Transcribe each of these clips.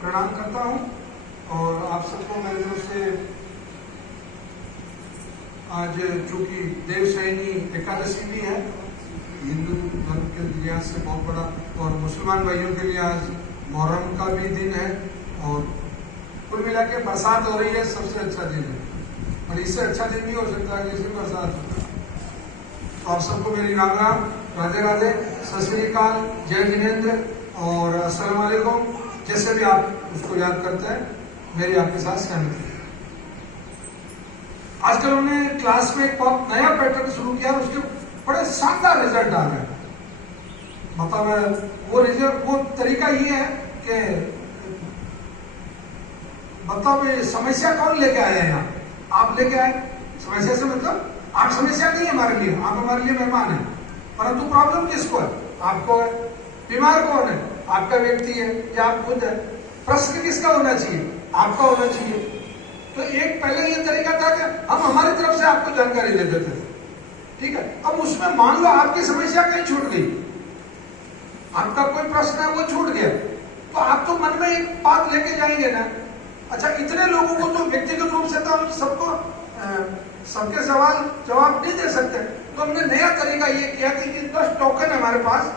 प्रणाम करता हूँ और आप सबको मेरी तरफ से आज चूंकि देवशयनी एकादशी भी है, हिंदू धर्म के लिहाज से बहुत बड़ा, और मुसलमान भाइयों के लिए आज मुहर्रम का भी दिन है और कुल मिला के बरसात हो रही है, सबसे अच्छा दिन है और इससे अच्छा दिन नहीं हो सकता कि इसमें बरसात हो। तो आप सबको मेरी राम राम, राधे राधे, सत श्री अकाल, जय जिनेन्द्र और अस्सलाम वालेकुम। जैसे भी आप उसको याद करते हैं, मेरी आपके साथ सहमति है। आजकल उन्होंने क्लास में एक बहुत नया पैटर्न शुरू किया और उसके बड़े शानदार रिजल्ट आ गए। मतलब वो तरीका ये है कि मतलब समस्या कौन लेके आया है यहाँ? आप लेके आए। समस्या से मतलब आप समस्या नहीं है हमारे लिए, आप हमारे लिए मेहमान है, परंतु प्रॉब्लम किसको है? आपको है। बीमार कौन है? आपका व्यक्ति है या आप खुद है। प्रश्न किसका होना चाहिए? आपका होना चाहिए। तो एक पहले ये तरीका था कि हम हमारी तरफ से आपको जानकारी दे देते थे, ठीक है। अब उसमें मान लो आपकी समस्या कहीं छूट गई, आपका कोई प्रश्न है वो छूट गया, तो आप तो मन में एक बात लेके जाएंगे ना। अच्छा, इतने लोगों को तो व्यक्तिगत रूप से तो हम सबको सबके सवाल जवाब नहीं दे सकते, तो हमने नया तरीका ये किया कि 10 टोकन हमारे पास,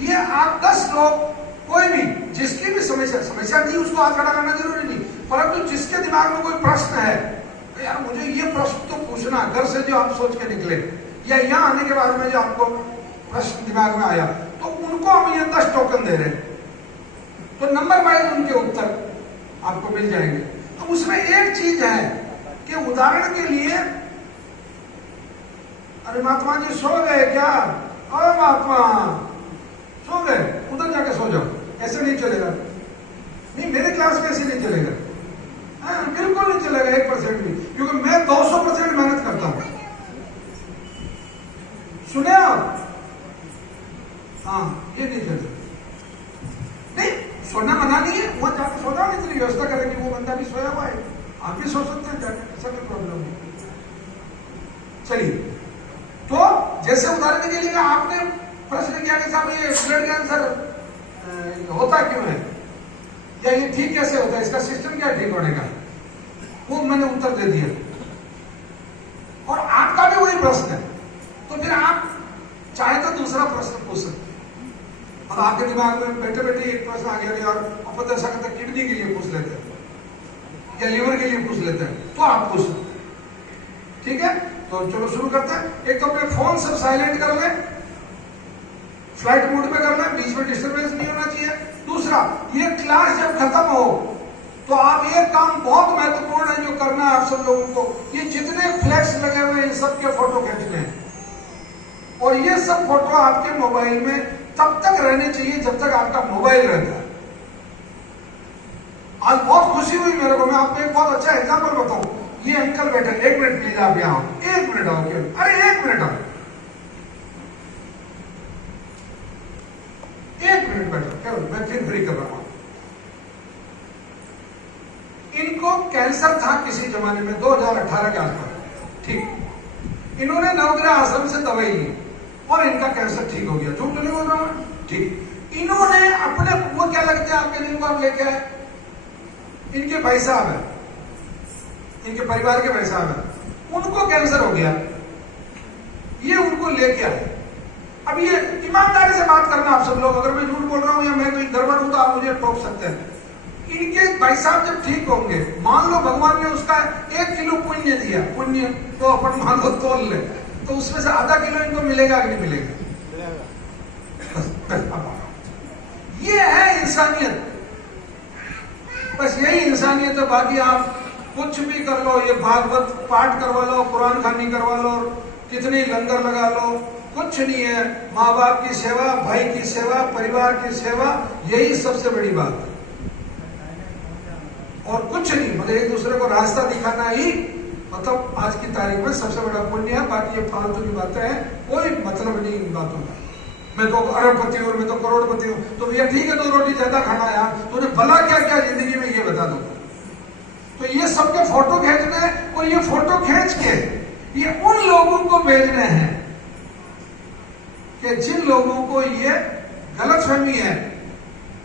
ये आप 10 लोग, कोई भी जिसकी भी समस्या नहीं, उसको हाथ खड़ा करना जरूरी नहीं, परंतु जिसके दिमाग में कोई प्रश्न है, तो यार मुझे ये प्रश्न तो पूछना, घर से जो आप सोच के निकले या यहाँ आने के बाद में जो आपको प्रश्न दिमाग में आया, तो उनको हम ये 10 टोकन दे रहे हैं। तो नंबर वाइज उनके उत्तर आपको मिल जाएंगे। तो उसमें एक चीज है कि उदाहरण के लिए, अरे महात्मा जी सो गए क्या? अरे महात्मा सो गए, उधर जाके सो जाओ, ऐसे नहीं चलेगा। नहीं, मेरे क्लास में ऐसे नहीं चलेगा। हाँ, बिल्कुल नहीं चलेगा 1% भी, क्योंकि मैं 200% मेहनत करता हूं। सुने आप? हाँ, ये नहीं चलेगा। नहीं, सोना मना नहीं है, वहां जाकर सोना नहीं, तेरी व्यवस्था करेंगे, वो बंदा भी सोया हुआ है, आप भी सो सकते हैं जाकर, ऐसा कोई प्रॉब्लम नहीं। चलिए, तो जैसे उदाहरण के लिए आपने प्रश्न किया कि साहब ये ब्लड कैंसर होता क्यों है, या ये ठीक कैसे होता है, इसका सिस्टम क्या ठीक होने का, वो मैंने उत्तर दे दिया और आपका भी वही प्रश्न है, तो फिर आप चाहे तो दूसरा प्रश्न पूछ सकते हैं। और आपके दिमाग में बैठे बैठे एक प्रश्न आ गया और अपन ऐसा करते किडनी के लिए पूछ लेते हैं या लिवर के लिए पूछ लेते हैं, तो आप पूछ सकते, ठीक है। तो चलो शुरू करते हैं। एक तो अपने फोन सब साइलेंट कर ले, फ्लाइट मोड पे कर ले, बीच में डिस्टरबेंस नहीं होना चाहिए। दूसरा, ये क्लास जब खत्म हो तो आप एक काम बहुत महत्वपूर्ण है जो करना है आप सब लोगों को, ये जितने फ्लैक्स लगे हुए हैं इन सबके फोटो खींचने हैं और ये सब फोटो आपके मोबाइल में तब तक रहने चाहिए जब तक आपका मोबाइल रहता है। आज बहुत खुशी हुई मेरे को, मैं आपको एक बहुत अच्छा एग्जाम्पल बताऊं। ये अंकल बैठे, 1 मिनट प्लीज, आप यहाँ आओ, 1 मिनट आओ, क्यों? अरे 1 मिनट आओ, 1 मिनट बैठो, क्या मैं फिर फ्री कर रहा हूं। इनको कैंसर था किसी जमाने में 2018 के आसपास, ठीक। इन्होंने नवग्रह आश्रम से दवाई ली और इनका कैंसर ठीक हो गया। झूठ तो नहीं बोल रहा हूं, ठीक। इन्होंने अपने, वो क्या लगते हैं आपके, जिनको आप लेके आए, इनके भाई साहब है, इनके परिवार के भाई साहब है, उनको कैंसर हो गया, ये उनको लेके आए। अब ये ईमानदारी से बात करना आप सब लोग, अगर मैं झूठ बोल रहा हूं या मैं कोई गड़बड़ हूं तो आप मुझे टोक सकते हैं। इनके भाई साहब जब ठीक होंगे, मान लो भगवान ने उसका 1 किलो पुण्य दिया, पुण्य तो अपन मान लो तोल ले, तो उसमें से आधा किलो इनको मिलेगा कि नहीं मिलेगा? ये है इंसानियत, बस यही इंसानियत है। बाकी आप कुछ भी कर लो, ये भागवत पाठ करवा लो, कुरान खानी करवा लो, कितने लंगर लगा लो, कुछ नहीं है। माँ बाप की सेवा, भाई की सेवा, परिवार की सेवा, यही सबसे बड़ी बात है और कुछ नहीं। मतलब एक दूसरे को रास्ता दिखाना ही मतलब आज की तारीख में सबसे बड़ा पुण्य है। बाकी ये फालतू की बातें हैं, कोई मतलब नहीं इन बातों का। मैं तो अरबपति हूँ, मैं तो करोड़पति हूँ, तो भैया ठीक है, 2 रोटी ज्यादा खाना है यार, तूने भला क्या क्या जिंदगी में, ये बता दो। तो ये सबके फोटो खींचने हैं और ये फोटो खींच के ये उन लोगों को भेजने हैं कि जिन लोगों को ये गलतफहमी है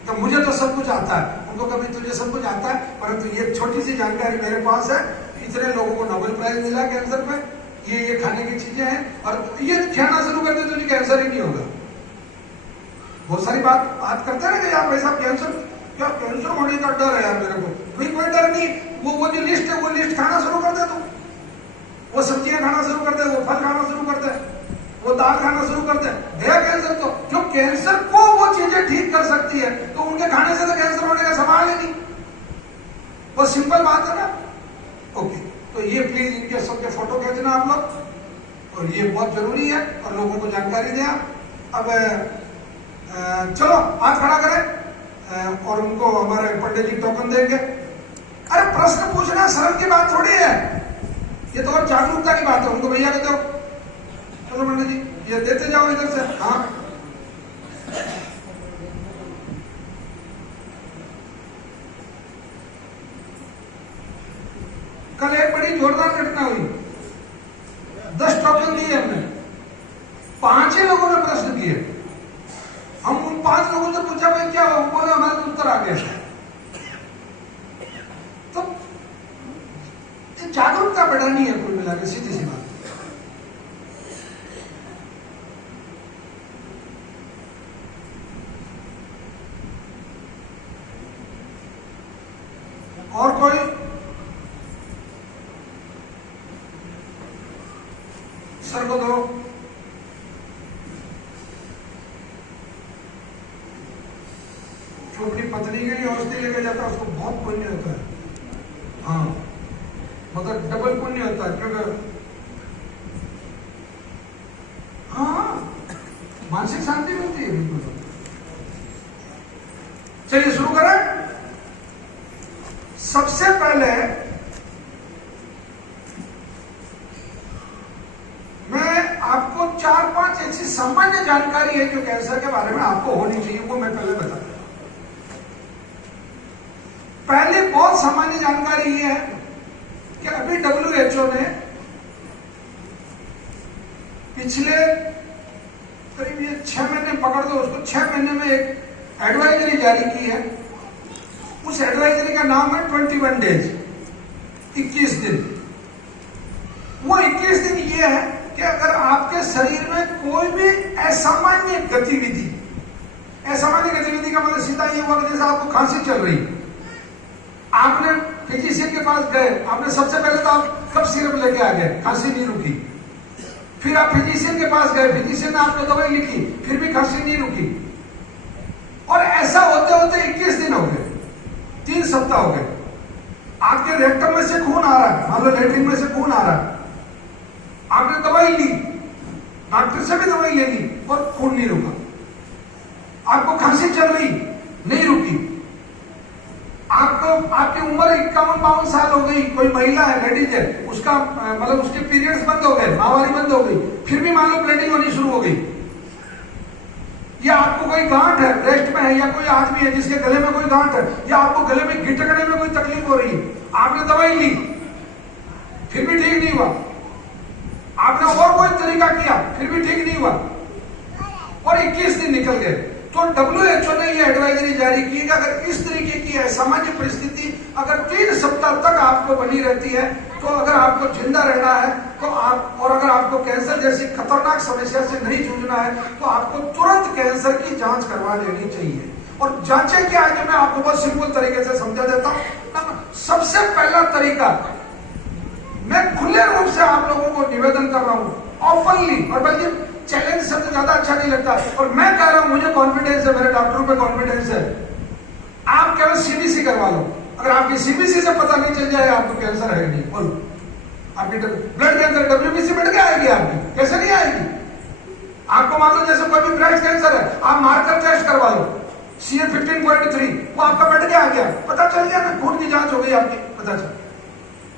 कि मुझे तो सब कुछ आता है, उनको कभी तुझे सब कुछ आता है, परंतु ये छोटी सी जानकारी मेरे पास है, इतने लोगों को नोबेल प्राइज मिला कैंसर पे, ये खाने की चीजें हैं, और ये खाना शुरू कर दे तुझे कैंसर ही नहीं होगा। बहुत सारी बात करते हैं ना कि यार भाई साहब कैंसर होने का डर है यार मेरे को, नहीं कोई डर नहीं, वो जो लिस्ट है वो लिस्ट खाना शुरू कर दे तू, वो सब्जियां खाना शुरू कर दे, वो फल खाना शुरू कर दे, वो दाल खाना शुरू कर दे, गया कैंसर। तो जो कैंसर को वो चीजें ठीक कर सकती है तो उनके खाने से तो कैंसर होने का सवाल ही नहीं, वो सिंपल बात है ना। ओके, तो ये प्लीज इनके सबके फोटो खींचना आप लोग, और ये बहुत जरूरी है और लोगों को जानकारी दें आप। अब चलो हाथ खड़ा करें और उनको हमारे पंडित जी टोकन देंगे। अरे प्रश्न पूछना शर्म की बात थोड़ी है, ये तो और जागरूकता की बात है। उनको भैया कहते हो, चलो पंडित जी ये देते जाओ इधर से। हाँ, कल एक बड़ी जोरदार घटना हुई, 10 टोकन दिए हमने, 5 ही लोगों ने प्रश्न किए। हम उन 5 लोगों से पूछा भाई क्या हुआ, बोले हमारा उत्तर आ गया। तो जागरूकता बढ़ानी है कुल मिला के, सीधी सी बात। और कोई सर को दो। जो अपनी पत्नी के लिए औषधि लेके जाता है उसको बहुत पुण्य होता है। हाँ, मतलब डबल पुण्य होता है, क्योंकि हाँ मानसिक शांति मिलती है बिल्कुल। चलिए शुरू करें। सबसे पहले मैं आपको 4-5 ऐसी सामान्य जानकारी है जो कैंसर के बारे में आपको होनी चाहिए, वो मैं पहले बता दूं। पहले बहुत सामान्य जानकारी ये है कि अभी WHO ने पिछले करीब ये 6 महीने पकड़ दो उसको, 6 महीने में एक एडवाइजरी जारी की है। उस एडवाइजरी का नाम है 21 डेज, 21 दिन। वो 21 दिन ये है कि अगर आपके शरीर में कोई भी असामान्य गतिविधि, असामान्य गतिविधि का मतलब सीधा ये हुआ कि जैसे आपको खांसी चल रही, आपने फिजिशियन के पास गए, आपने सबसे पहले तो आप कब सिरप लेके आ गए, खांसी नहीं रुकी। फिर आप फिजिशियन के पास गए, फिजिशियन ने आपको दवाई लिखी, फिर भी खांसी नहीं रुकी। और ऐसा होते होते 21 दिन हो गए, 3 सप्ताह हो गए। आपके रेक्टम में से खून आ रहा है, मान लो लेट्रिन में से खून आ रहा है, आपने दवाई ली, डॉक्टर से भी दवाई ले ली और खून नहीं रुका। आपको खांसी चल रही, नहीं रुकी। आपको आपकी उम्र 51-52 साल हो गई, कोई महिला है, लेडीज है, उसका मतलब उसके पीरियड्स बंद हो गए, माहवारी बंद हो गई, फिर भी मान लो ब्लीडिंग होनी शुरू हो गई। या आपको कोई गांठ है, ब्रेस्ट में है, या कोई आदमी है जिसके गले में कोई गांठ है, या आपको गले में गिटकने में कोई तकलीफ हो रही है, आपने दवाई ली फिर भी ठीक नहीं हुआ, आपने और कोई तरीका किया फिर भी ठीक नहीं हुआ, और 21 दिन निकल गए। तो WHO ने यह एडवाइजरी जारी की कि अगर इस तरीके की असामान्य परिस्थिति अगर 3 सप्ताह तक आपको बनी रहती है, तो अगर आपको जिंदा रहना है तो आप, और अगर आपको कैंसर जैसी खतरनाक समस्या से नहीं जूझना है, तो आपको तुरंत कैंसर की जांच करवा लेनी चाहिए। और जांचें क्या है, जो मैं आपको बहुत सिंपल तरीके से समझा देता हूं। सबसे पहला तरीका, मैं खुले रूप से आप लोगों को निवेदन कर रहा हूं, ओपनली, और बल्कि चैलेंज सबसे ज्यादा अच्छा नहीं लगता, और मैं कह रहा हूं, मुझे कॉन्फिडेंस है, मेरे डॉक्टरों पे कॉन्फिडेंस है, आप केवल CBC करवा लो। अगर आपकी CBC से पता नहीं चल जाए आपको कैंसर है नहीं, बोलो आपकी ब्लड कैंसर WBC बढ़ के आएगी, आपकी कैसे नहीं आएगी। आपको मान लो जैसे कोई भी ब्रेस्ट कैंसर है, आप मार्कर टेस्ट करवा लो, CA 15.3, वो आपका बढ़ के आ गया, पता चल गया ना, खून की जांच हो गई आपकी, पता चल।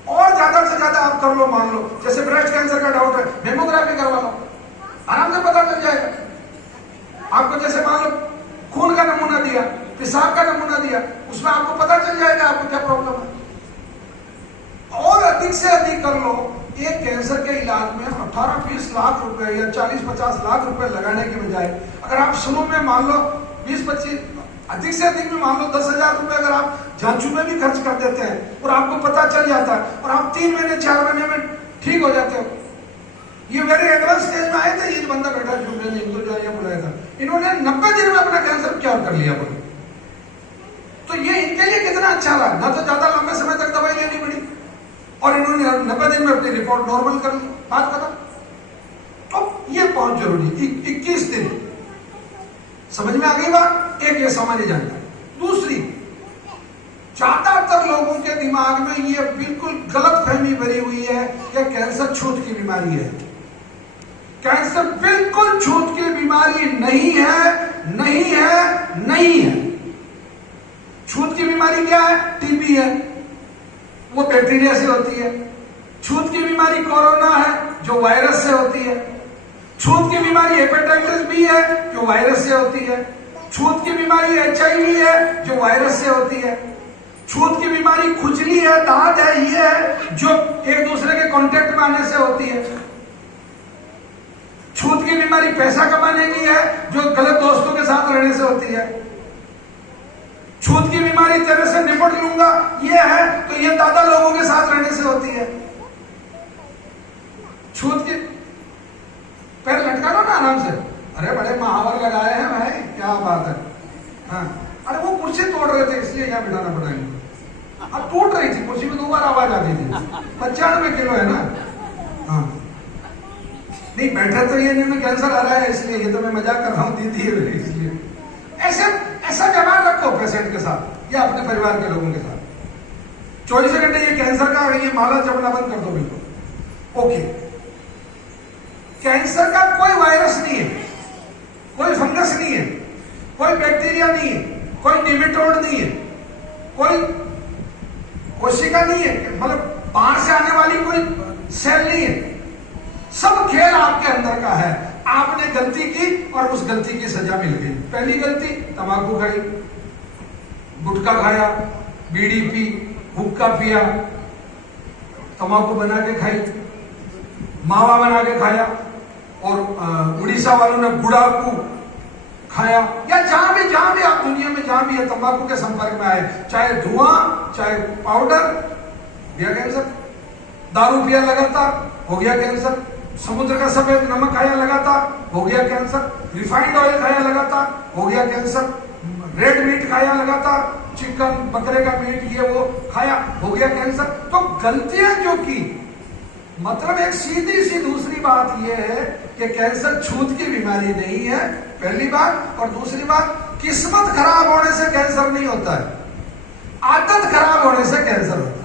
और ज्यादा से ज्यादा आप कर लो, मान लो जैसे ब्रेस्ट कैंसर का डाउट है, मेमोग्राफी करवा लो, आराम से पता चल जाएगा। आपको जैसे मान लो खून का नमूना दिया, पेशाब का नमूना दिया, उसमें आपको पता चल जाएगा आपको क्या प्रॉब्लम है। और अधिक से अधिक कर लो, एक कैंसर के इलाज में 18-20 लाख रुपए या 40-50 लाख रुपए लगाने के बजाय, अगर आप शुरू में मान लो 20-25 अधिक से अधिक में मान लो 10,000 रुपए अगर आप जांचू में भी खर्च कर देते हैं और आपको पता चल जाता है और आप 3 महीने 4 महीने में ठीक हो जाते हो। ये वेरी एडवांस स्टेज में आए थे, ये बंदा बैठा जुड़ने नहीं तो जो ये बुलाया था, इन्होंने 90 दिन में अपना कैंसर क्योर कर लिया बोले। तो ये इनके लिए कितना अच्छा रहा, ना तो ज्यादा लंबे समय तक दवाई लेनी पड़ी और इन्होंने 90 दिन में अपनी रिपोर्ट नॉर्मल कर ली, बात खत्म। तो ये बहुत जरूरी, 21 दिन समझ में आ गई बात। एक ये सामान्य जानकारी। दूसरी, ज्यादातर लोगों के दिमाग में ये बिल्कुल गलत फहमी भरी हुई है कि कैंसर छूत की बीमारी है। कैंसर बिल्कुल छूत की बीमारी नहीं है, नहीं है, नहीं है। छूत की बीमारी क्या है? टीबी है, वो बैक्टीरिया से होती है। छूत की बीमारी कोरोना है, जो वायरस से होती है। छूत की बीमारी हेपेटाइटिस बी है, जो वायरस से होती है। छूत की बीमारी HIV है, जो वायरस से होती है। छूत की बीमारी खुजली है, दांत है, ये है जो एक दूसरे के कांटेक्ट में आने से होती है। छूत की बीमारी पैसा कमाने की है, जो गलत दोस्तों के साथ रहने से होती है। छूत की बीमारी तेरे से निपट लूंगा ये है, तो ये दादा लोगों के साथ रहने से होती है। छूत की पैर लटका लो ना आराम से। अरे बड़े महावर लगाए हैं भाई, क्या बात है। हाँ, अरे वो कुर्सी तोड़ रहे थे इसलिए यहाँ बिठाना पड़ा इनको। अब टूट रही थी कुर्सी में, 2 बार आवाज आती थी। 95 किलो है ना। हाँ, नहीं बैठे तो ये नहीं, कैंसर आ रहा है इसलिए, ये तो मैं मजाक कर रहा हूँ, दीदी है इसलिए। ऐसा व्यवहार रखो पेशेंट के साथ या अपने परिवार के लोगों के साथ। 24 घंटे ये कैंसर का ये माला जपना बंद कर दो बिल्कुल। ओके, कैंसर का कोई वायरस नहीं है, कोई फंगस नहीं है, कोई बैक्टीरिया नहीं है, कोई निमेटोड नहीं है, कोई कोशिका नहीं है, मतलब बाहर से आने वाली कोई सेल नहीं है। सब खेल आपके अंदर का है। आपने गलती की और उस गलती की सजा मिल गई। पहली गलती, तंबाकू खाई, गुटखा खाया, बीड़ी पी, हुक्का पिया, तंबाकू बना के खाई, मावा बना के खाया, और उड़ीसा वालों ने गुड़ाकू खाया, या जहां भी आप दुनिया में जहां भी है तंबाकू के संपर्क में आए, चाहे धुआं चाहे पाउडर, गया कैंसर। दारू पिया लगातार, हो गया कैंसर। समुद्र का सफेद नमक खाया लगातार, हो गया कैंसर। रिफाइंड ऑयल खाया लगातार, हो गया कैंसर। रेड मीट खाया लगातार, चिकन बकरे का मीट ये वो खाया, हो गया कैंसर। तो गलतियां जो की, मतलब एक सीधी सी दूसरी बात यह है कि कैंसर छूत की बीमारी नहीं है, पहली बात। और दूसरी बात, किस्मत खराब होने से कैंसर नहीं होता है, आदत खराब होने से कैंसर होता है।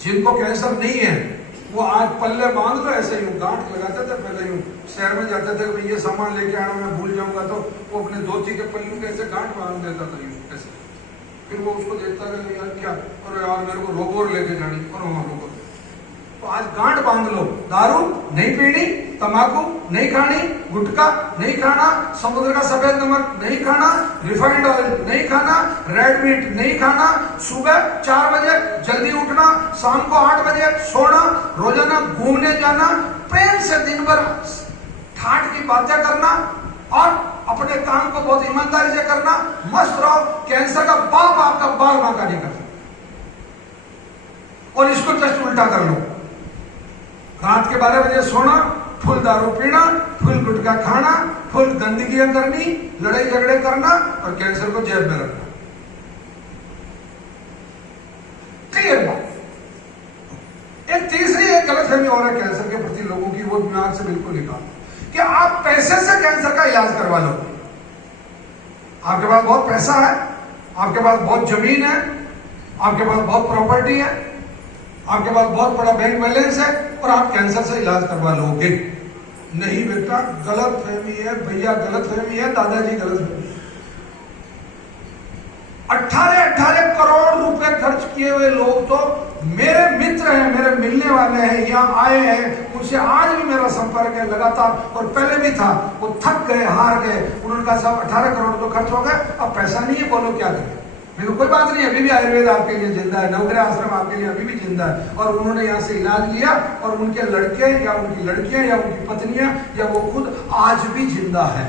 जिनको कैंसर नहीं है वो आज पल्ले बांध लो, ऐसे यूं गांठ लगाते थे पहले, यूं शहर में जाते थे, भाई ये सामान लेके आना मैं भूल जाऊंगा, तो वो अपने धोती के पल्लू के ऐसे गांठ बांध देता था यूं ऐसे। फिर वो उसको देखता था यार क्या, और यार मेरे को रोबोर लेके जानी, और वहां रोबोर। तो आज गांठ बांध लो, दारू नहीं पीनी, तंबाकू नहीं खानी, गुटखा नहीं खाना, समुद्र का सफेद नमक नहीं खाना, रिफाइंड ऑयल नहीं खाना, रेड मीट नहीं खाना, सुबह 4 बजे जल्दी उठना, शाम को 8 बजे सोना, रोजाना घूमने जाना, प्रेम से दिन भर ठाठ की बातें करना और अपने काम को बहुत ईमानदारी से करना, मस्त रहो। कैंसर का बाप आपका बाल बांका नहीं कर सकता। और इसको जस्ट उल्टा कर लो, रात के 12 बजे सोना, फुल दारू पीना, फुल गुटखा खाना, फुल गंदगियां करनी, लड़ाई झगड़े करना और कैंसर को जेब में रखना। क्लियर बात। एक तीसरी एक गलतफहमी और है कैंसर के प्रति लोगों की, वो दिमाग से बिल्कुल निकाल कि आप पैसे से कैंसर का इलाज करवा लो। आपके पास बहुत पैसा है, आपके पास बहुत जमीन है, आपके पास बहुत प्रॉपर्टी है, आपके पास बहुत बड़ा बैंक बैलेंस है और आप कैंसर से इलाज करवा लोगे। नहीं बेटा, गलत फहमी है भैया, गलत फहमी है दादाजी, गलत फहमी है। 18 करोड़ रुपए खर्च किए हुए लोग तो मेरे मित्र हैं, मेरे मिलने वाले हैं, यहाँ आए हैं, उनसे आज भी मेरा संपर्क है लगातार, और पहले भी था। वो थक गए, हार गए, उन्होंने कहा साहब 18 करोड़ तो खर्च हो गए, अब पैसा नहीं है, बोलो क्या करें। मेरे कोई बात नहीं, अभी भी आयुर्वेद आपके लिए जिंदा है, नवग्रह आश्रम आपके लिए अभी भी जिंदा है, और उन्होंने यहाँ से इलाज लिया और उनके लड़के या उनकी लड़कियां या उनकी पत्नियां या वो खुद आज भी जिंदा है।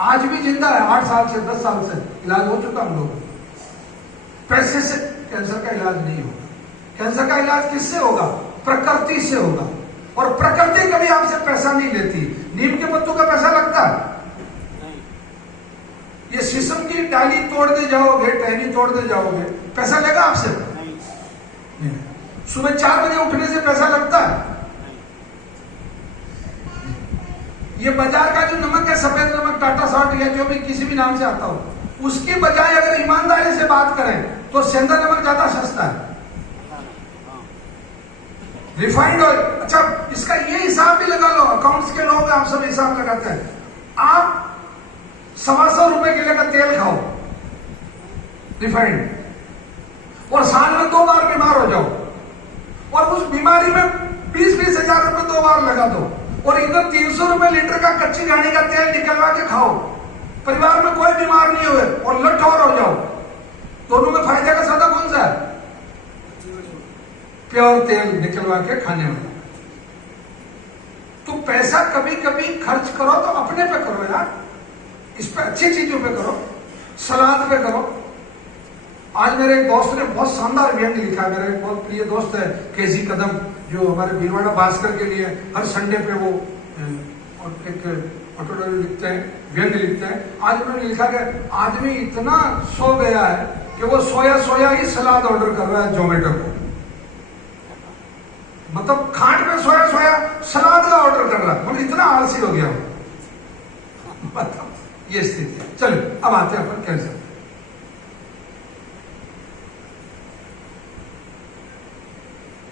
आज भी जिंदा है, 8 साल से 10 साल से इलाज हो चुका हम लोग। पैसे से कैंसर का इलाज नहीं होगा। कैंसर का इलाज किससे होगा? प्रकृति से होगा। और प्रकृति कभी आपसे पैसा नहीं लेती। नीम के पत्तों का पैसा लगता है? ये शीशम की डाली तोड़ने जाओगे, टहनी तोड़ने जाओगे, पैसा लेगा आपसे? नहीं। सुबह 4 बजे उठने से पैसा लगता है? ये बाजार का जो नमक है, सफेद नमक, टाटा सॉल्ट या जो भी किसी भी नाम से आता हो, उसकी बजाय अगर ईमानदारी से बात करें तो सेंधा नमक ज्यादा सस्ता है। रिफाइंड ऑयल, अच्छा इसका ये हिसाब भी लगा लो, अकाउंट्स के लोग आप सब हिसाब लगाते हैं। आप 125 रुपए किलो का तेल खाओ रिफाइंड, और साल में 2 बार बीमार हो जाओ, और उस बीमारी में 20-20 हजार रुपए 2 बार लगा दो, और इधर 300 रुपए लीटर का कच्ची घानी का तेल निकलवा के खाओ, परिवार में कोई बीमार नहीं हुए और लठौर हो जाओ। दोनों में फायदे का सौदा कौन सा है? प्योर तेल निकलवा के खाने वाला। तो पैसा कभी कभी खर्च करो तो अपने पे करो यार, इस पे अच्छी चीजों पे करो, सलाद पे करो। आज मेरे एक दोस्त ने बहुत शानदार व्यंग लिखा है, मेरा एक बहुत प्रिय दोस्त है केजी कदम, जो हमारे भीलवाड़ा भास्कर के लिए हर संडे पे वो एक ऑटोडोर लिखते हैं, व्यंग लिखते हैं। आज उन्होंने लिखा कि आदमी इतना सो गया है कि वो सोया ही सलाद ऑर्डर कर रहा है जोमेटो को। मतलब खाट में सोया सलाद का ऑर्डर कर रहा है, मतलब इतना आलसी हो गया वो। मतलब ये स्थिति है। चलो अब आते हैं अपन कैंसर।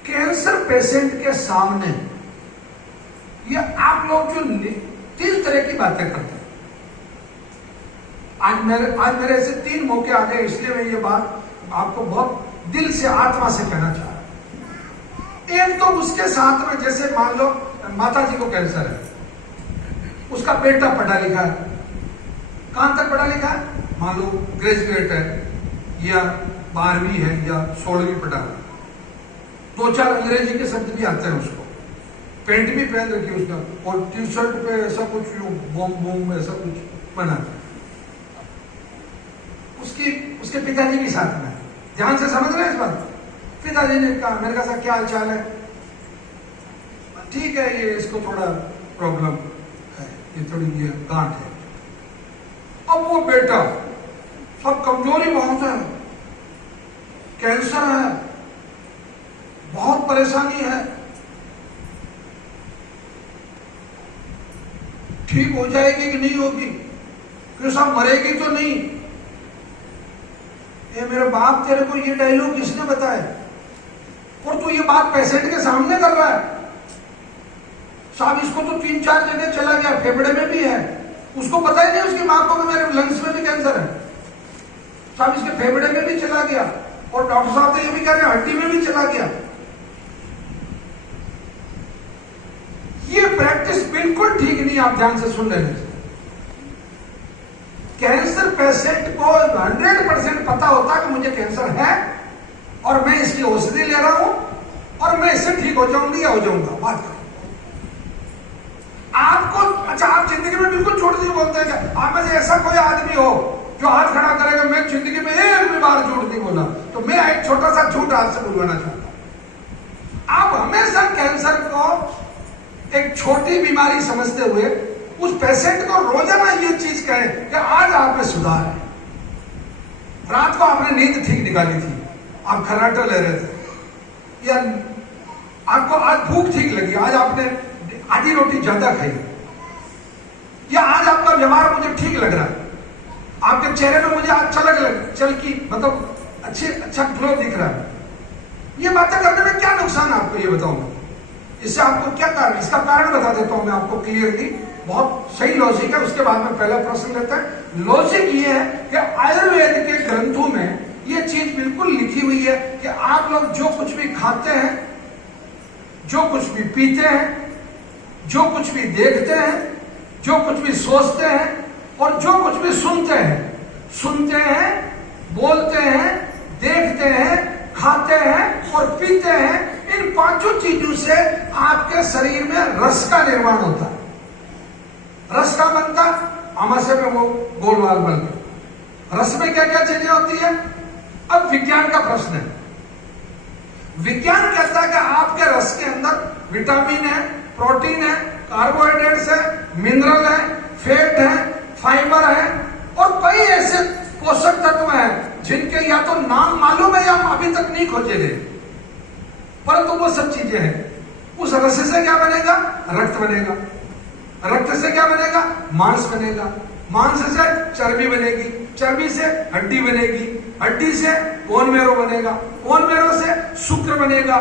कैंसर पेशेंट के सामने ये आप लोग जो 3 तरह की बातें करते हैं, आज मेरे ऐसे 3 मौके आ गए, इसलिए मैं ये बात आपको बहुत दिल से आत्मा से कहना चाह रहा हूं। एक तो उसके साथ में, जैसे मान लो माता जी को कैंसर है, उसका बेटा पढ़ा लिखा है, कहां तक पढ़ा लिखा है? मान लो ग्रेजुएट है या 12वीं है या 16वीं पढ़ा है, 2-4 अंग्रेजी के शब्द भी आते हैं उसको, पेंट भी पहन रखी है उसका, और टी शर्ट पे ऐसा कुछ बूम ऐसा कुछ बना, उसके पिताजी भी साथ में। ध्यान से समझ रहे हैं इस बात? पिताजी ने कहा, मैंने कहा क्या हाल चाल है? ठीक है, ये इसको थोड़ा प्रॉब्लम है, ये थोड़ी ये गांठ है। अब वो बेटा सब कमजोरी बहुत है, कैंसर है, बहुत परेशानी है, ठीक हो जाएगी कि नहीं होगी, कि सब मरेगी तो नहीं। ये मेरे बाप, तेरे को ये डायलॉग किसने बताया? और तू ये बात पेशेंट के सामने कर रहा है। साहब इसको तो 3-4 जगह चला गया, फेफड़े में भी है, उसको पता ही नहीं उसकी मां को कि मेरे लंग्स में भी कैंसर है। साहब इसके फेफड़े में भी चला गया, और डॉक्टर साहब तो ये भी कह रहे हैं हड्डी में भी चला गया। ये प्रैक्टिस बिल्कुल ठीक नहीं, आप ध्यान से सुन लेना। कैंसर पेशेंट को 100% पता होता कि मुझे कैंसर है और मैं इसकी औषधि ले रहा हूं और मैं इससे ठीक हो जाऊंगी या हो जाऊंगा। बात करो आपको, अच्छा आप जिंदगी में बिल्कुल छोड़ दी बोलते हैं क्या? आप में से ऐसा कोई आदमी हो जो हाथ खड़ा करेगा, मैं जिंदगी में एक भी बार झूठ नहीं बोला, तो मैं एक छोटा सा झूठ आपसे बुलवाना चाहता हूं। आप हमेशा कैंसर को एक छोटी बीमारी समझते हुए उस पेशेंट को रोजाना ये चीज कहें कि आज आप में सुधार है। रात को आपने नींद ठीक निकाली थी, आप खर्राटा ले रहे थे, या आपको आज भूख ठीक लगी, आज आपने आधी रोटी ज्यादा खाई, या आज आपका व्यवहार मुझे ठीक लग रहा है, आपके चेहरे में मुझे अच्छा चल की मतलब अच्छा ग्लो दिख रहा है। ये बातें करने में क्या नुकसान है आपको, ये बताऊंगा। इससे आपको क्या कारण, इसका कारण बता देता हूं मैं आपको क्लियरली, बहुत सही लॉजिक है। उसके बाद में पहला प्रश्न लेता है। लॉजिक ये है कि आयुर्वेद के ग्रंथों में ये चीज बिल्कुल लिखी हुई है कि आप लोग जो कुछ भी खाते हैं, जो कुछ भी पीते हैं, जो कुछ भी देखते हैं, जो कुछ भी सोचते हैं और जो कुछ भी सुनते हैं, बोलते हैं, देखते हैं, खाते हैं और पीते हैं, इन 5 चीजों से आपके शरीर में रस का निर्माण होता है। रस का बनता आमाशय में वो गोल वाल बन गए। रस में क्या क्या चीजें होती है? अब विज्ञान का प्रश्न है। विज्ञान कहता है कि आपके रस के अंदर विटामिन है, प्रोटीन है, कार्बोहाइड्रेट्स है, मिनरल है, फैट है, फाइबर है और कई ऐसे पोषक तत्व हैं जिनके या तो नाम मालूम है या अभी तक नहीं खोजे गए, परंतु वो सब चीजें हैं। उस रस से क्या बनेगा? रक्त बनेगा। रक्त से क्या बनेगा? मांस बनेगा। मांस से चर्बी बनेगी, चर्बी से हड्डी बनेगी, हड्डी से बोन मेरो बनेगा, बोन मेरो से शुक्र बनेगा,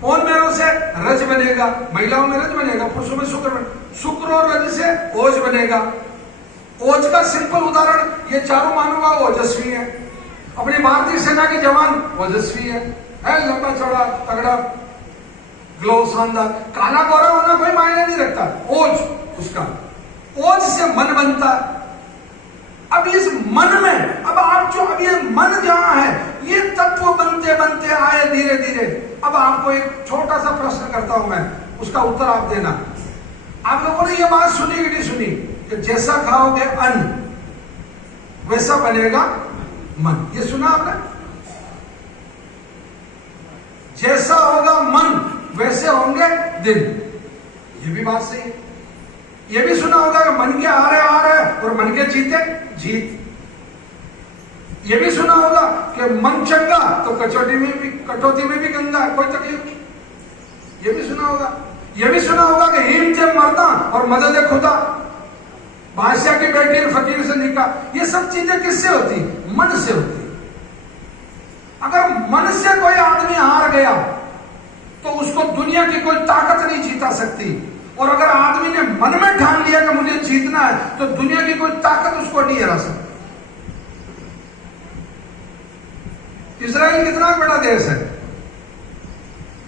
बोन मेरो से रज बनेगा, महिलाओं में रज बनेगा, पुरुषों में शुक्र बनेगा, शुक्र और रज से ओज बनेगा। ओज का सिंपल उदाहरण, ये चारों मानव ओजस्वी है। अपनी भारतीय सेना के जवान ओजस्वी है लंबा चौड़ा तगड़ा ग्लो शानदार। काला गोरा होना कोई मायने नहीं रखता, ओज उसका, ओज से मन बनता। अब इस मन में, अब आप जो, अब ये मन जहां है, ये तत्व बनते बनते आए धीरे धीरे। अब आपको एक छोटा सा प्रश्न करता हूं मैं, उसका उत्तर आप देना। आप लोगों ने ये बात सुनी कि नहीं सुनी कि जैसा खाओगे अन्न वैसा बनेगा मन? ये सुना आपने? जैसा होगा मन वैसे होंगे दिन। ये भी बात सही है। ये भी सुना होगा कि मन के आ रहे और मन के जीते जीत। ये भी सुना होगा कि मन चंगा तो कटौती में भी गंगा है, कोई तकलीफ नहीं। ये भी सुना होगा। ये भी सुना होगा कि हिम से मरदा और मदद खुदा, बादशाह की बेटी और फकीर से निकाह। ये सब चीजें किससे होती? मन से होती। अगर मन से कोई आदमी हार गया तो उसको दुनिया की कोई ताकत नहीं जीता सकती। और अगर आदमी ने मन में ठान लिया कि मुझे जीतना है तो दुनिया की कोई ताकत उसको नहीं हरा सकती। इजराइल कितना बड़ा देश है,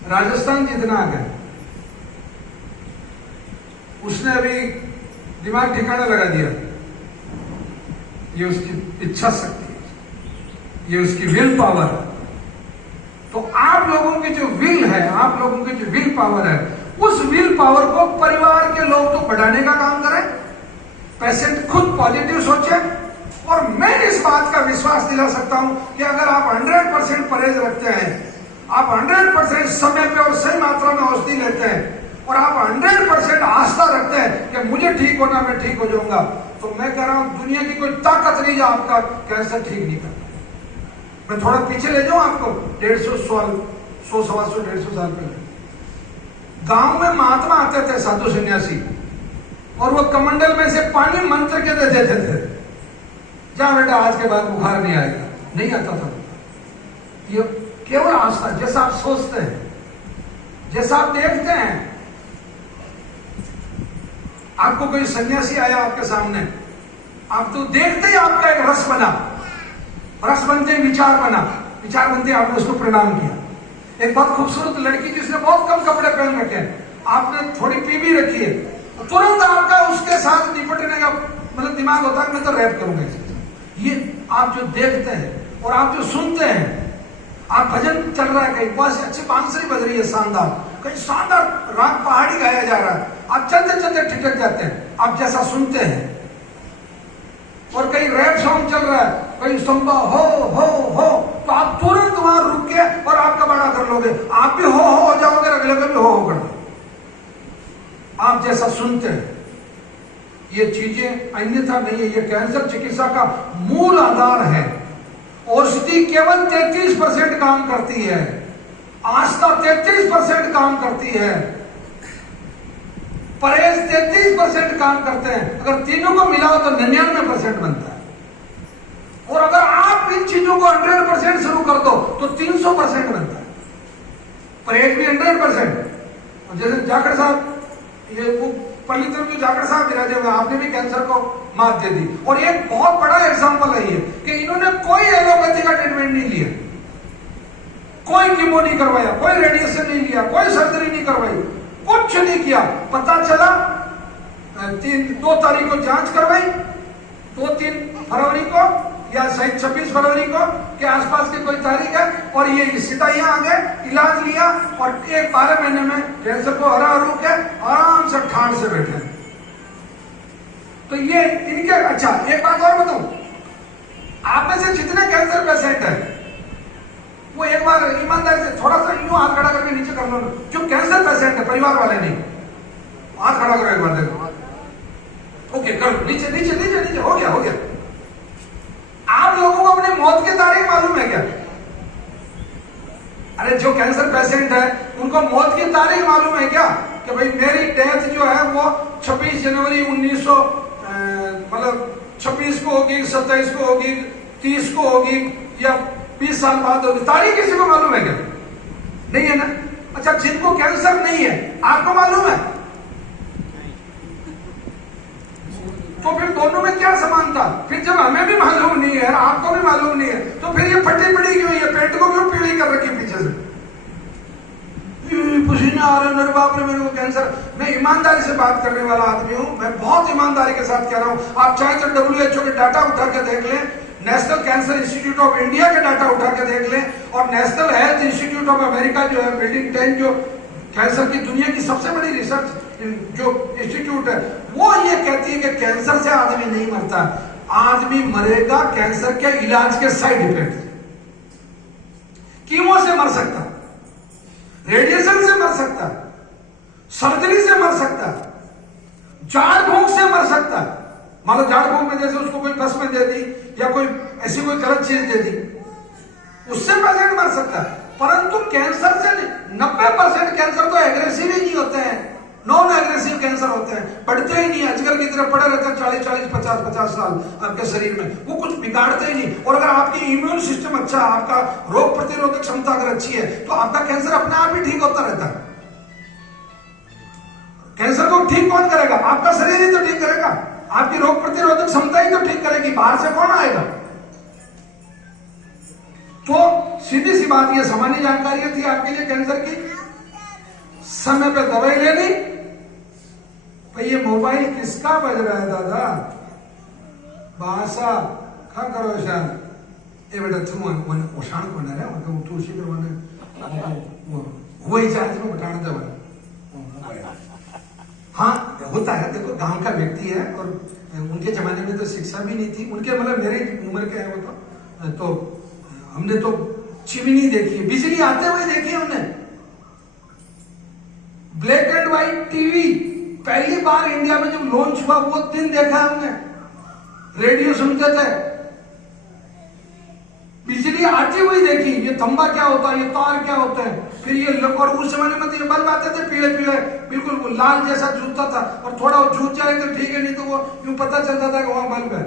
राजस्थान जितना है, उसने अभी दिमाग ठिकाना लगा दिया। ये उसकी इच्छा शक्ति है, ये उसकी विल पावर है। तो आप लोगों की जो विल है, आप लोगों की जो विल पावर है, उस विल पावर को परिवार के लोग तो बढ़ाने का काम करें, पेशेंट खुद पॉजिटिव सोचे। और मैं इस बात का विश्वास दिला सकता हूं कि अगर आप 100% परहेज रखते हैं, आप 100% समय पे और सही मात्रा में औषधि लेते हैं और आप 100% आस्था रखते हैं कि मुझे ठीक होना, मैं ठीक हो जाऊंगा, तो मैं कह रहा हूं दुनिया की कोई ताकत नहीं जो आपका कैंसर ठीक नहीं करता। मैं थोड़ा पीछे ले जाऊं आपको, 150 साल, 100-150 साल पहले गांव में महात्मा आते थे, साधु सन्यासी, और वो कमंडल में से पानी मंत्र के दे देते थे, जा बेटा आज के बाद बुखार नहीं आएगा। नहीं आता था। ये केवल आस्था, जैसा आप सोचते हैं, जैसा आप देखते हैं। आपको कोई सन्यासी आया आपके सामने, आप तो देखते ही आपका एक रस बना, रस बनते विचार बना, विचार बनते आपने उसको प्रणाम किया। एक बहुत खूबसूरत लड़की जिसने बहुत कम कपड़े पहन रखे हैं, आपने थोड़ी पी भी रखी है, तुरंत आपका उसके साथ निपटने का मतलब दिमाग होता है मैं तो रैप करूंगा इसे। ये आप जो देखते हैं और आप जो सुनते हैं, आप भजन चल रहा है, कहीं बहुत अच्छी बांसुरी बज रही है शानदार, कहीं शानदार राग पहाड़ी गाया जा रहा है, आप चलते चलते ठिठक जाते हैं, आप जैसा सुनते हैं। और कहीं रैप सॉन्ग चल रहा है, कहीं संभा हो, तो आप तुरंत वहां रुक के और आपका बड़ा कर लोगे, आप भी हो जाओगे, अगले को भी हो कर दो। आप जैसा सुनते हैं, ये चीजें अन्यथा नहीं है। ये कैंसर चिकित्सा का मूल आधार है। औषधि केवल 33% काम करती है, आस्था 33% काम करती है, परहेज 33% काम करते हैं। अगर तीनों को मिलाओ तो 99% बनता है। और अगर आप इन चीजों को 100% शुरू कर दो तो 300% बनता है। परहेज भी 100%। जैसे जाखड़ साहब, ये वो पल्ली तरफ जो जाखड़ साहब विराजे हुए, आपने भी कैंसर को मात दे दी। और एक बहुत बड़ा एग्जाम्पल है ये कि इन्होंने कोई एलोपैथी का ट्रीटमेंट नहीं लिया, कोई कीमो नहीं करवाया, कोई रेडिएशन नहीं लिया, कोई सर्जरी नहीं करवाई, कुछ नहीं किया। पता चला 2 तारीख को जांच करवाई, 2-3 फरवरी को या शायद 26 फरवरी को के आसपास की कोई तारीख है, और ये सीधा यहाँ आ गए, इलाज लिया और 12 महीने में कैंसर को हरा हरू के आराम से ठाण से बैठे। तो ये इनके, अच्छा एक बात और बताऊं, आप में से जितने कैंसर पेशेंट है वो एक बार ईमानदारी से थोड़ा सा यूं हाथ खड़ा करके नीचे कर लो, जो कैंसर पेशेंट है, परिवार वाले नहीं, हाथ खड़ा करो एक बार, देखो। ओके, कर नीचे नीचे नीचे नीचे, हो गया हो गया। आप लोगों को अपनी मौत की तारीख मालूम है क्या? अरे जो कैंसर पेशेंट है उनको मौत की तारीख मालूम है क्या? कि भाई मेरी डेथ जो है वो 26 जनवरी 1900 मतलब 26 को होगी, 27 को होगी, 30 को होगी, या 20 साल बाद होगी। तारीख किसी को मालूम है क्या? नहीं है ना। अच्छा, जिनको कैंसर नहीं है आपको मालूम है, तो फिर दोनों में क्या समानता? फिर जब हमें भी मालूम नहीं है, आपको भी मालूम नहीं है, तो फिर ये फटी पड़ी क्यों है? पेट को क्यों पीली कर रखी पीछे से? पसीना आ रहा है, बाप रे मेरे को कैंसर। मैं ईमानदारी से बात करने वाला आदमी हूं, मैं बहुत ईमानदारी के साथ कह रहा हूं। आप चाहे तो WHO के डाटा उठा के देख लें, national cancer institute of India के डाटा उठा के देख लें, और national health institute of America जो है, बिल्डिंग 10, जो कैंसर की दुनिया की सबसे बड़ी रिसर्च जो इंस्टीट्यूट है, वो ये कहती है कि कैंसर से आदमी नहीं मरता, आदमी मरेगा कैंसर के इलाज के साइड इफेक्ट। कीमो से मर सकता, रेडिएशन से मर सकता, सर्जरी से मर सकता, झाड़ फूंक से मर सकता। मान लो झाड़ फूंक में जैसे उसको कोई बस में दे दी या कोई ऐसी कोई गलत चीज दे दी, उससे पेशेंट मर सकता है। परंतु कैंसर से 90% कैंसर तो एग्रेसिव ही नहीं होते हैं, नॉन एग्रेसिव कैंसर होते हैं, बढ़ते ही नहीं, अजगर की तरह पड़े रहते हैं 40-40, 50-50 साल आपके शरीर में, वो कुछ बिगाड़ते ही नहीं। और अगर आपकी इम्यून सिस्टम अच्छा, आपका रोग प्रतिरोधक क्षमता अगर अच्छी है, तो आपका कैंसर अपने आप ही ठीक होता रहता है। कैंसर को ठीक कौन करेगा? आपका शरीर ही तो ठीक करेगा, आपकी रोग प्रतिरोधक क्षमता ही तो ठीक करेगी, बाहर से कौन आएगा? तो सीधी सी बात, ये सामान्य जानकारी थी आपके लिए कैंसर की। समय पे दवाई लेनी। भाई ये मोबाइल किसका बज रहा है दादा? बासा खा करो शान ए बेटा तुम वन ओशान को ना रे उनको तुलसी पर वन वही चार्ज में बटाने दे वन। हाँ होता है, देखो गांव का व्यक्ति है और उनके जमाने में तो शिक्षा भी नहीं थी, उनके मतलब मेरी उम्र के है वो, तो हमने तो चिमनी देखी है, बिजली आते हुए देखी है हमने, ब्लैक एंड व्हाइट टीवी पहली बार इंडिया में जब लॉन्च हुआ वो दिन देखा हमने, रेडियो सुनते थे, बिजली आती हुई देखी, ये खंबा क्या होता है, ये तार क्या होता है, फिर ये और उस जमाने में तो ये बल्ब आते थे पीले पीले, बिल्कुल लाल जैसा जूता था, और थोड़ा वो जूत जाए तो ठीक है, नहीं तो वो यूं पता चलता था कि वहां बल्ब है।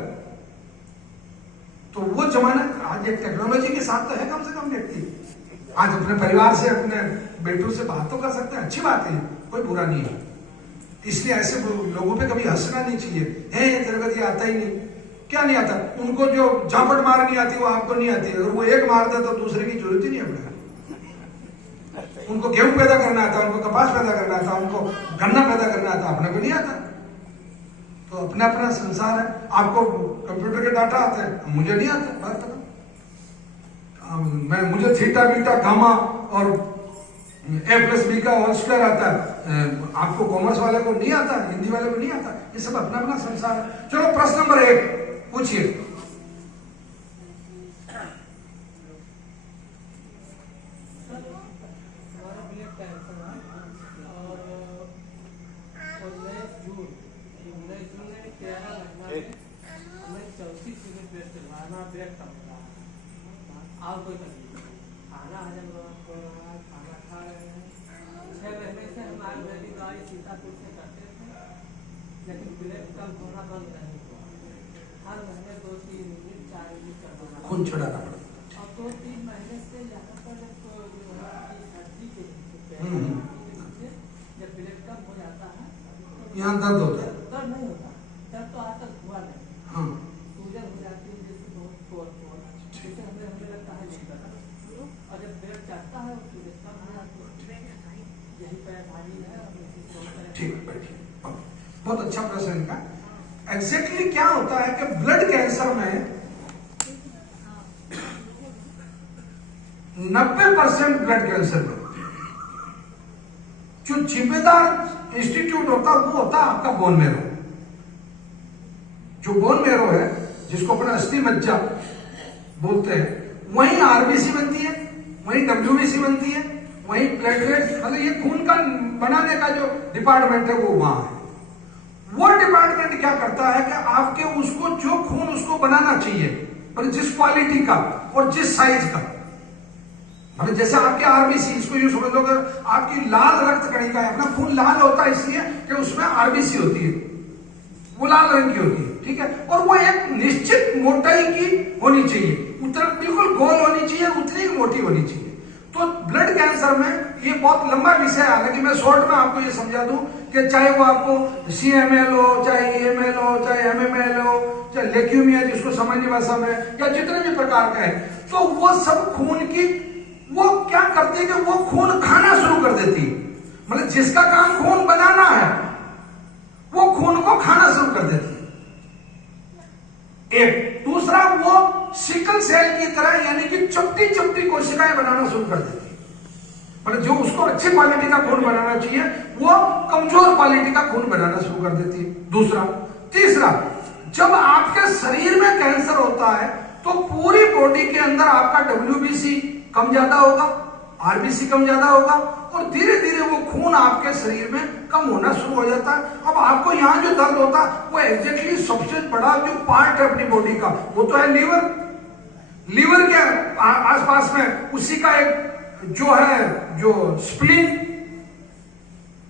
तो वो जमाना, आज एक टेक्नोलॉजी के साथ तो है कम से कम व्यक्ति, आज अपने परिवार से अपने बेटों से बात तो कर सकते हैं, अच्छी बात है, कोई बुरा नहीं है। इसलिए ऐसे लोगों पे कभी हंसना नहीं चाहिए, है तेरे को ये आता ही नहीं, क्या नहीं आता? उनको जो झापट मार नहीं आती वो आपको नहीं आती, अगर वो एक मार दे तो दूसरे की जरूरत ही नहीं है। उनको गेहूं पैदा करना आता, उनको कपास पैदा करना आता, उनको गन्ना पैदा करना आता, अपने को नहीं आता। तो अपना अपना संसार है, आपको कंप्यूटर के डाटा आते हैं, मुझे नहीं आता, बात करो। मैं मुझे थीटा बीटा गामा और A+B का होल स्क्वायर आता है, आपको कॉमर्स वाले को नहीं आता, हिंदी वाले को नहीं आता, ये सब अपना अपना संसार है। चलो प्रश्न नंबर 1 पूछिए। खाना हजम खाना खा रहे हैं, 6 महीने से हम आयुर्वेदिक दवाई सीतापुर से करते थे, लेकिन ब्लड कम होना बंद नहीं हुआ। हर महीने 2-3 यूनिट 4 यूनिट करवाना, खून चढ़ाना पड़ता, और 2-3 महीने से यहाँ पर सर्दी के जब ब्लड कम हो जाता है, यहाँ दर्द होता है, दर्द नहीं होता, दर्द तो आज तक हुआ नहीं, हाँ सूजन हो जाती है जैसे बहुत थोड़ा जैसे हमें लगता है नहीं करता, और जब ब्लड चढ़ता है उसकी कम हो जाती है, यही परेशानी है। ठीक बैठिए, बहुत अच्छा प्रश्न का। एग्जैक्टली क्या होता है कि ब्लड कैंसर में 90% ब्लड कैंसर में जो जिम्मेदार इंस्टीट्यूट होता है वो होता है आपका बोन मैरो। जो बोन मैरो है, जिसको अपना अस्थि मज्जा बोलते हैं, वहीं आरबीसी बनती है, वहीं डब्ल्यूबीसी बनती है, वहीं प्लेटलेट, मतलब ये खून का बनाने का जो डिपार्टमेंट है वो वहां है। वो डिपार्टमेंट क्या करता है कि आपके उसको जो खून उसको बनाना चाहिए, मतलब जिस क्वालिटी का और जिस साइज का, मतलब जैसे आपके आरबीसी, इसको यूं समझ लो कि आपकी लाल रक्त कणिका है, अपना खून लाल होता है इसलिए कि उसमें आरबीसी होती है, वो लाल रंग की होती है, ठीक है, और वो एक निश्चित मोटाई की होनी चाहिए, उतना बिल्कुल गोल होनी चाहिए, उतनी ही मोटी होनी चाहिए। तो ब्लड कैंसर में ये बहुत लंबा विषय है, हालांकि मैं शॉर्ट में आपको ये समझा दूं कि चाहे वो आपको CML हो, चाहे EML हो, चाहे MML हो, चाहे लेक्यूमिया जिसको सामान्य भाषा में, या जितने भी प्रकार का है, तो वो सब खून की, वो क्या करती है कि वो खून खाना शुरू कर देती है, मतलब जिसका काम खून बनाना है वो खून को खाना शुरू कर देती है। एक दूसरा, वो सिकल सेल की तरह यानी कि चपटी चपटी कोशिकाएं बनाना शुरू कर देती है, मतलब जो उसको अच्छी क्वालिटी का खून बनाना चाहिए वो कमजोर क्वालिटी का खून बनाना शुरू कर देती है। दूसरा, तीसरा, जब आपके शरीर में कैंसर होता है तो पूरी बॉडी के अंदर आपका WBC कम ज्यादा होगा, RBC कम ज्यादा होगा, और धीरे धीरे वो खून आपके शरीर में कम होना शुरू हो जाता है। अब आपको यहाँ जो दर्द होता है वो एग्जैक्टली सबसे बड़ा जो पार्ट है अपनी बॉडी का, वो तो है लीवर। लीवर के आसपास में उसी का एक जो है, जो स्प्लीन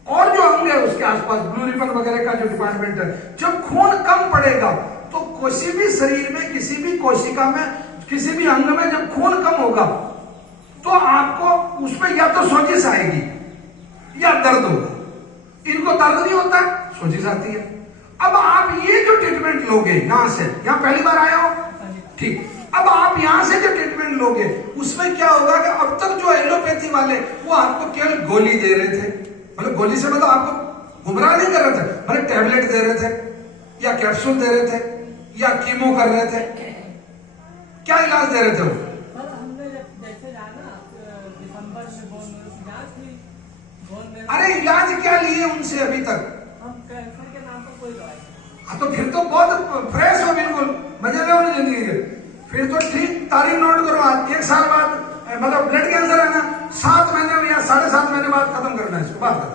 और जो अंग है उसके आसपास ब्लू रिबन वगैरह का जो डिपार्टमेंट है, जब खून कम पड़ेगा तो किसी भी शरीर में, किसी भी कोशिका में, किसी भी अंग में जब खून कम होगा तो आपको उसमें या तो सोजिश आएगी या दर्द होगा। इनको दर्द नहीं होता, सोजिश आती है। अब आप ये जो ट्रीटमेंट लोगे यहां से, यहां पहली बार आए हो, ठीक, अब आप यहां से जो ट्रीटमेंट लोगे उसमें क्या होगा कि अब तक जो एलोपैथी वाले वो आपको केवल गोली दे रहे थे, मतलब गोली से मतलब आपको गुमराह नहीं कर रहे थे, मतलब टैबलेट दे रहे थे या कैप्सूल दे रहे थे या कीमो कर रहे थे, क्या इलाज दे रहे थे वो? अरे इलाज क्या लिए उनसे अभी तक? हम कैंसर के नाम पर कोई दवाई। हाँ तो फिर तो बहुत फ्रेश हो, बिल्कुल मजे में होने जिंदगी के, फिर तो ठीक। तारीख नोट करो, आज 1 साल बाद, मतलब ब्लड कैंसर है ना, 7 महीने या 7.5 महीने बाद खत्म करना है इसको, बात खत्म।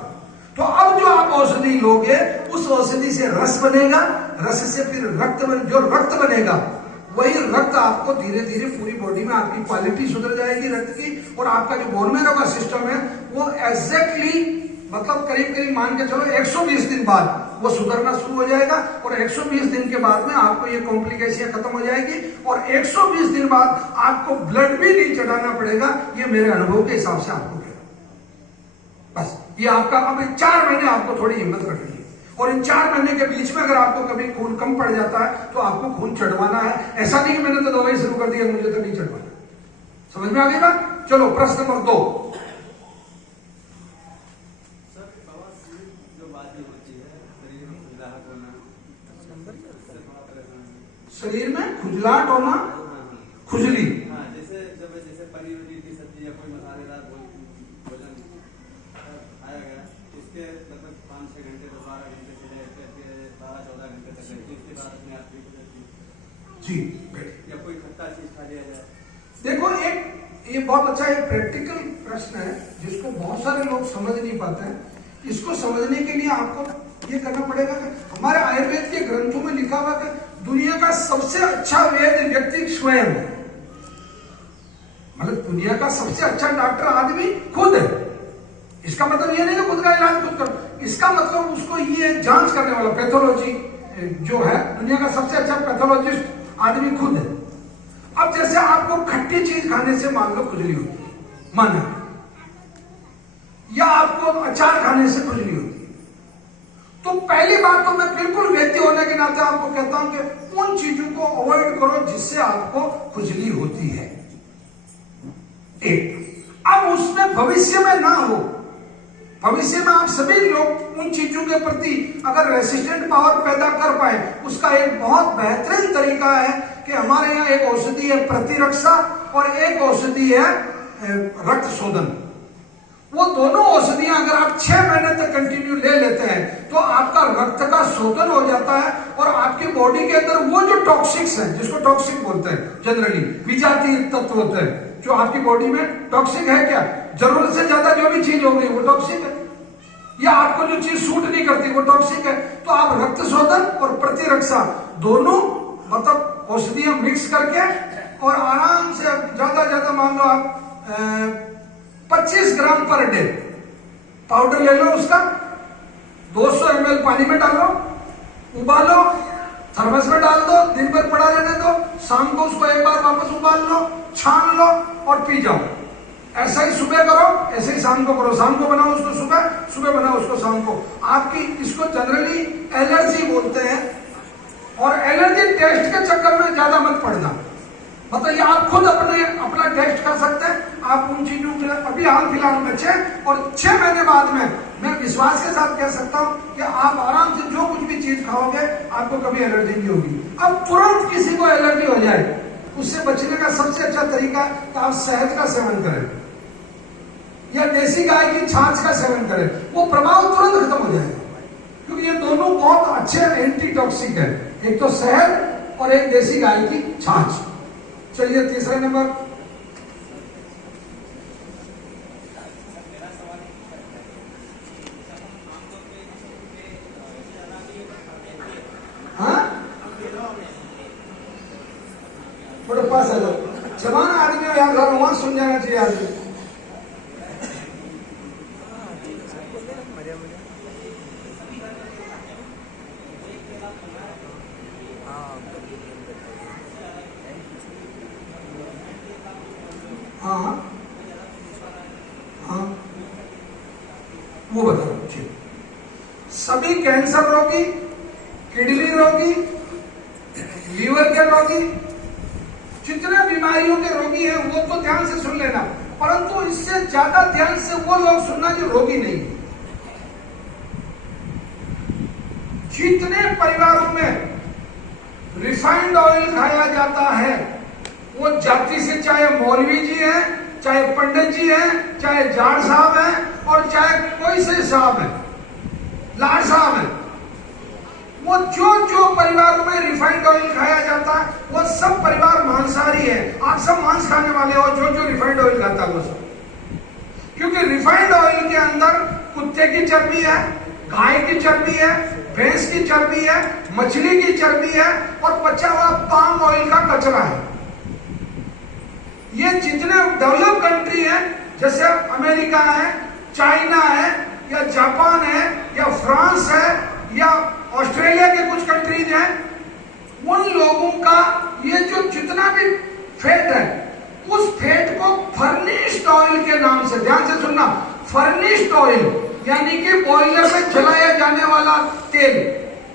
तो अब जो आप औषधि लोगे उस औषधि से रस बनेगा, रस से फिर रक्त जो रक्त बनेगा, वही रक्त आपको धीरे धीरे पूरी बॉडी में आपकी क्वालिटी सुधर जाएगी रक्त की, और आपका जो बोन मैरो का सिस्टम है वो एग्जैक्टली, मतलब करीब करीब मान के चलो 120 दिन बाद वो सुधरना शुरू हो जाएगा, और 120 दिन के बाद में आपको ये कॉम्प्लिकेशन खत्म हो जाएगी, और 120 दिन बाद आपको ब्लड भी नहीं चढ़ाना पड़ेगा। ये मेरे अनुभव के हिसाब से आपको कह रहा हूं। बस ये आपका अब 4 महीने आपको थोड़ी हिम्मत रखनी है, और इन 4 महीने के बीच में अगर आपको कभी खून कम पड़ जाता है तो आपको खून चढ़वाना है। ऐसा नहीं कि मैंने तो दवाई शुरू कर दी है, मुझे तो नहीं चढ़वाना। समझ में आ गई बात? चलो प्रश्न नंबर 2। शरीर में खुजलाहट होना, खुजली, जैसे पनीर की सब्जी या कोई मसालेदार भोजन खाया गया, उसके लगभग 5-6 घंटे 12 घंटे से 12-14 घंटे तक रहती है, उसके बाद अपने आप ठीक हो जाती है जी। या कोई खट्टा चीज खा लिया जाए। देखो, एक ये बहुत अच्छा एक प्रैक्टिकल प्रश्न है जिसको बहुत सारे लोग समझ नहीं पाते हैं। इसको समझने के लिए आपको ये करना पड़ेगा कि हमारे आयुर्वेद के ग्रंथों में लिखा हुआ कि दुनिया का सबसे अच्छा वैद्य व्यक्ति स्वयं है, मतलब दुनिया का सबसे अच्छा डॉक्टर आदमी खुद है। इसका मतलब ये नहीं कि खुद का इलाज खुद करो, इसका मतलब उसको ये जांच करने वाला पैथोलॉजी जो है, दुनिया का सबसे अच्छा पैथोलॉजिस्ट आदमी खुद है। अब जैसे आपको खट्टी चीज खाने से मान लो खुजली होती है, माना, या आपको अचार खाने से खुजली होती है, तो पहली बात तो मैं बिल्कुल वैद्य होने के नाते आपको कहता हूं कि उन चीजों को अवॉइड करो जिससे आपको खुजली होती है। एक, अब उसमें भविष्य में ना हो, भविष्य में आप सभी लोग उन चीजों के प्रति अगर रेसिस्टेंट पावर पैदा कर पाए, उसका एक बहुत बेहतरीन तरीका है कि हमारे यहाँ एक औषधि है प्रतिरक्षा और एक औषधि है रक्त शोधन। वो दोनों औषधियां अगर आप 6 महीने तक कंटिन्यू ले लेते हैं तो आपका रक्त का शोधन हो जाता है और आपकी बॉडी के अंदर वो जो टॉक्सिक्स हैं, जिसको टॉक्सिक बोलते हैं जनरली, विजातीय तत्व होते हैं जो आपकी बॉडी में टॉक्सिक है, क्या जरूरत से ज्यादा जो भी चीज हो गई वो टॉक्सिक है, या आपको जो चीज सूट नहीं करती वो टॉक्सिक है। तो आप रक्त शोधन और प्रतिरक्षा दोनों मतलब औषधियां मिक्स करके और आराम से ज्यादा मान लो आप 25 ग्राम पर डे पाउडर ले लो, उसका 200 ml पानी में डालो, उबालो, थर्मस में डाल दो, दिन भर पड़ा रहने दो, शाम को उसको एक बार वापस उबाल लो, छान लो और पी जाओ। ऐसा ही सुबह करो, ऐसे ही शाम को करो, शाम को बनाओ उसको सुबह, सुबह बनाओ उसको शाम को। आपकी इसको जनरली एलर्जी बोलते हैं और एलर्जी टेस्ट के चक्कर में ज्यादा मत पड़ना, मतलब ये आप खुद अपना टेस्ट कर सकते हैं। आप उन चीजों के अभी हाल फिलहाल में 6 और 6 महीने बाद में मैं विश्वास के साथ कह सकता हूं कि आप आराम से जो कुछ भी चीज खाओगे आपको कभी एलर्जी नहीं होगी। अब तुरंत किसी को एलर्जी हो जाए, उससे बचने का सबसे अच्छा तरीका तो आप शहद का सेवन करें या देसी गाय की छाछ का सेवन करें, वो प्रभाव तुरंत खत्म हो जाएगा, क्योंकि ये दोनों बहुत अच्छे एंटी टॉक्सिक है, एक तो शहद और एक देसी गाय की छाछ। चलिए तीसरा नंबर, हाँ थोड़े पास आ जाओ, जवान आदमी हो यार, घर वहां सुन जाना चाहिए आदमी। हाँ हाँ वो बताओ। सभी कैंसर रोगी, किडनी रोगी, लीवर के रोगी, जितने बीमारियों के रोगी हैं वो तो ध्यान से सुन लेना, परंतु इससे ज्यादा ध्यान से वो लोग सुनना जो रोगी नहीं। जितने परिवारों में रिफाइंड ऑयल खाया जाता है, वो जाति से चाहे मौलवी जी हैं, चाहे पंडित जी हैं, चाहे जाट साहब हैं और चाहे कोई से साहब हैं, लाट साहब हैं, वो जो परिवारों में रिफाइंड ऑयल खाया जाता है वो सब परिवार मांसाहारी है। आप सब मांस खाने वाले हो, जो रिफाइंड ऑयल खाता है वो सब, क्योंकि रिफाइंड ऑयल के अंदर कुत्ते की चर्बी है, गाय की चर्बी है, भैंस की चर्बी है, मछली की चर्बी है और बचा हुआ पाम ऑयल का कचरा है। ये जितने डेवलप कंट्री हैं, जैसे अमेरिका है, चाइना है या जापान है या फ्रांस है या ऑस्ट्रेलिया के कुछ कंट्रीज हैं, उन लोगों का ये जो जितना भी फैट है, उस फैट को फर्निश्ड ऑयल के नाम से, ध्यान से सुनना, फर्निश्ड ऑयल यानी कि बॉयलर में जलाया जाने वाला तेल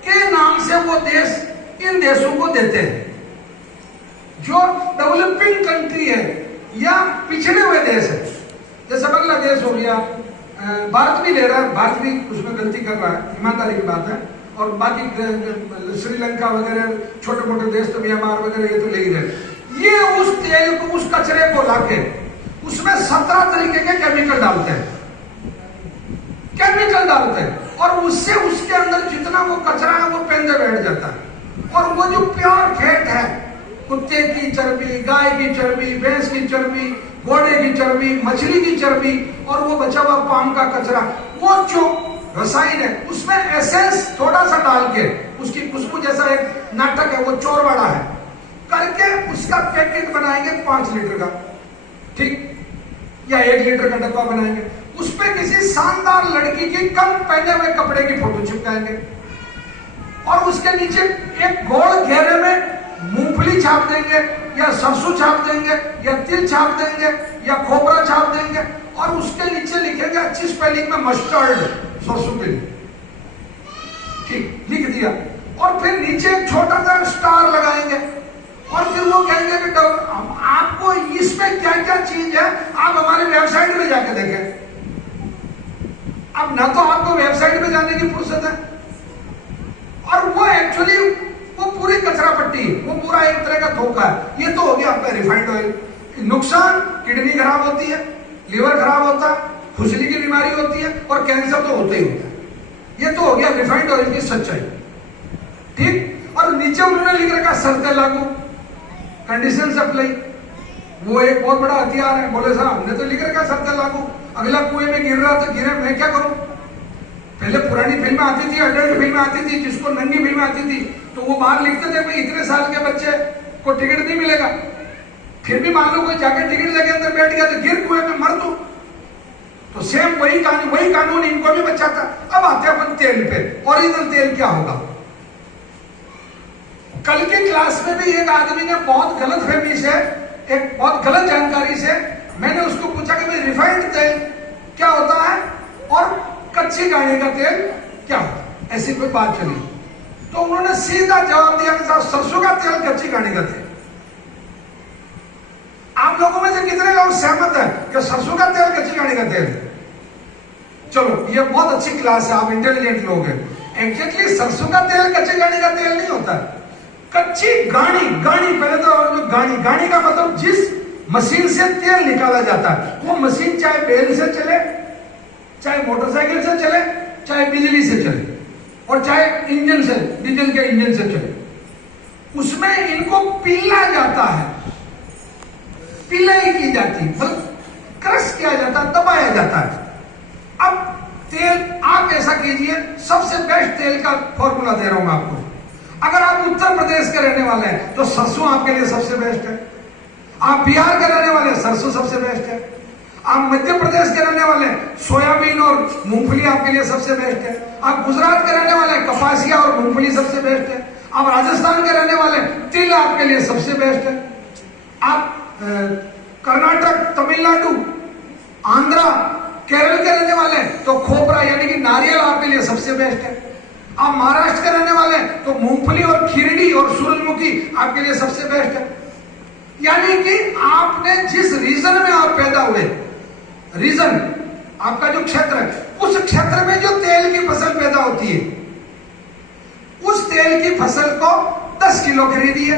के नाम से वो देश इन देशों को देते हैं। जो डेवलपिंग कंट्री है या पिछड़े हुए देश है, जैसे बांग्लादेश हो गया, भारत भी ले रहा है, भारत भी उसमें गलती कर रहा है, ईमानदारी की बात है, और बाकी श्रीलंका वगैरह छोटे मोटे देश तो म्यांमार वगैरह ये तो ले ही रहे। ये उस तेल को, उस कचरे को लाके उसमें 17 तरीके के केमिकल डालते हैं, केमिकल डालते हैं और उससे उसके अंदर जितना वो कचरा है वो पेंदे बैठ जाता है। और वो जो प्योर फैट है, कुत्ते की चर्बी, गाय की चर्बी, भैंस की चर्बी, घोड़े की चर्बी, मछली की चर्बी और वो बचा हुआ पाम का कचरा, वो जो रसायन है उसमें एसेंस थोड़ा सा डाल के, उसकी खुशबू जैसा एक नाटक है, वो चोरवाड़ा है करके उसका पैकेट बनाएंगे 5 लीटर का, ठीक, या 1 लीटर का डब्बा बनाएंगे, उस पे किसी शानदार लड़की की कम पहने हुए कपड़े की फोटो चिपकाएंगे और उसके नीचे एक गोल घेरे में मूंगफली छाप देंगे या सरसों छाप देंगे या तिल छाप देंगे या खोपरा छाप देंगे और उसके नीचे लिखेंगे अच्छी स्पेलिंग में मस्टर्ड, सरसों तेल, ठीक, लिख दिया। और फिर नीचे एक छोटा सा स्टार लगाएंगे और फिर वो कहेंगे कि आपको इसमें क्या क्या चीज है आप हमारे वेबसाइट में जाके देखें। अब ना तो आपको वेबसाइट में जाने की फुर्सत है और वो एक्चुअली वो पूरी कचरा पट्टी, वो पूरा एक तरह का धोखा है। ये तो हो गया आपका रिफाइंड ऑयल। नुकसान, किडनी खराब होती है, लीवर खराब होता है, खुजली की बीमारी होती है और कैंसर तो होता ही होता है। ये तो हो गया रिफाइंड ऑयल की सच्चाई, ठीक। और नीचे उन्होंने लिख रखा शर्तें लागू, कंडीशंस अप्लाई। वो एक बहुत बड़ा हथियार है। बोले साहब हमने तो लिख रखा शर्तें लागू, अगला कुएं में गिर रहा तो गिरे, मैं क्या करूं। पहले पुरानी फिल्में आती थी, अडल्ट फिल्में आती थी, जिसको नंगी फिल्में आती थी, तो वो बाहर लिखते थे भाई इतने साल के बच्चे को टिकट नहीं मिलेगा। फिर भी मान लो कोई जाकर टिकट लेके अंदर बैठ गया तो गिर कुएं में मर दो। तो सेम वही कानून इनको भी बचाता। अब आते हैं अपन तेल पे। ओरिजिनल तेल क्या होगा। कल की क्लास में भी एक आदमी ने बहुत गलत फहमी से, एक बहुत गलत जानकारी से, मैंने उसको पूछा कि भाई रिफाइंड तेल क्या होता है और कच्ची घानी का तेल क्या होता है, ऐसी कोई बात चली। तो उन्होंने सीधा जवाब दिया कि साहब सरसों का तेल कच्ची घानी का तेल। आप लोगों में से कितने लोग सहमत है कि सरसों का तेल कच्ची घानी का तेल। चलो ये बहुत अच्छी क्लास है, आप इंटेलिजेंट लोग हैं। एग्जैक्टली सरसों का तेल कच्ची घानी का तेल नहीं होता है। कच्ची घानी, पहले तो घानी का मतलब जिस मशीन से तेल निकाला जाता है, वो मशीन चाहे बैल से चले, चाहे मोटरसाइकिल से चले, चाहे बिजली से चले, और चाहे इंजन से, डीजल के इंजन से चले, उसमें इनको पीला जाता है, पिलाई की जाती है, मतलब क्रश किया जाता है, दबाया जाता है। अब तेल आप ऐसा कीजिए, सबसे बेस्ट तेल का फॉर्मूला दे रहा हूं मैं आपको। अगर आप उत्तर प्रदेश के रहने वाले हैं तो सरसों आपके लिए सबसे बेस्ट है। आप बिहार के रहने वाले हैं, सरसों सबसे बेस्ट है। आप मध्य प्रदेश के रहने वाले हैं, सोयाबीन और मूंगफली आपके लिए सबसे बेस्ट है। आप गुजरात के रहने वाले हैं, कपासिया और मूंगफली सबसे बेस्ट है। आप राजस्थान के रहने वाले हैं, तिल आपके लिए सबसे बेस्ट है। आप कर्नाटक, तमिलनाडु, आंध्रा, केरल के रहने वाले हैं तो खोपरा यानी कि नारियल आपके लिए सबसे बेस्ट है। आप महाराष्ट्र के रहने वाले हैं तो मूंगफली और खीरडी और सूरजमुखी आपके लिए सबसे बेस्ट है। यानी कि आपने जिस रीजन में आप पैदा हुए, रीजन आपका जो क्षेत्र है, उस क्षेत्र में जो तेल की फसल पैदा होती है, उस तेल की फसल को 10 किलो खरीदिए,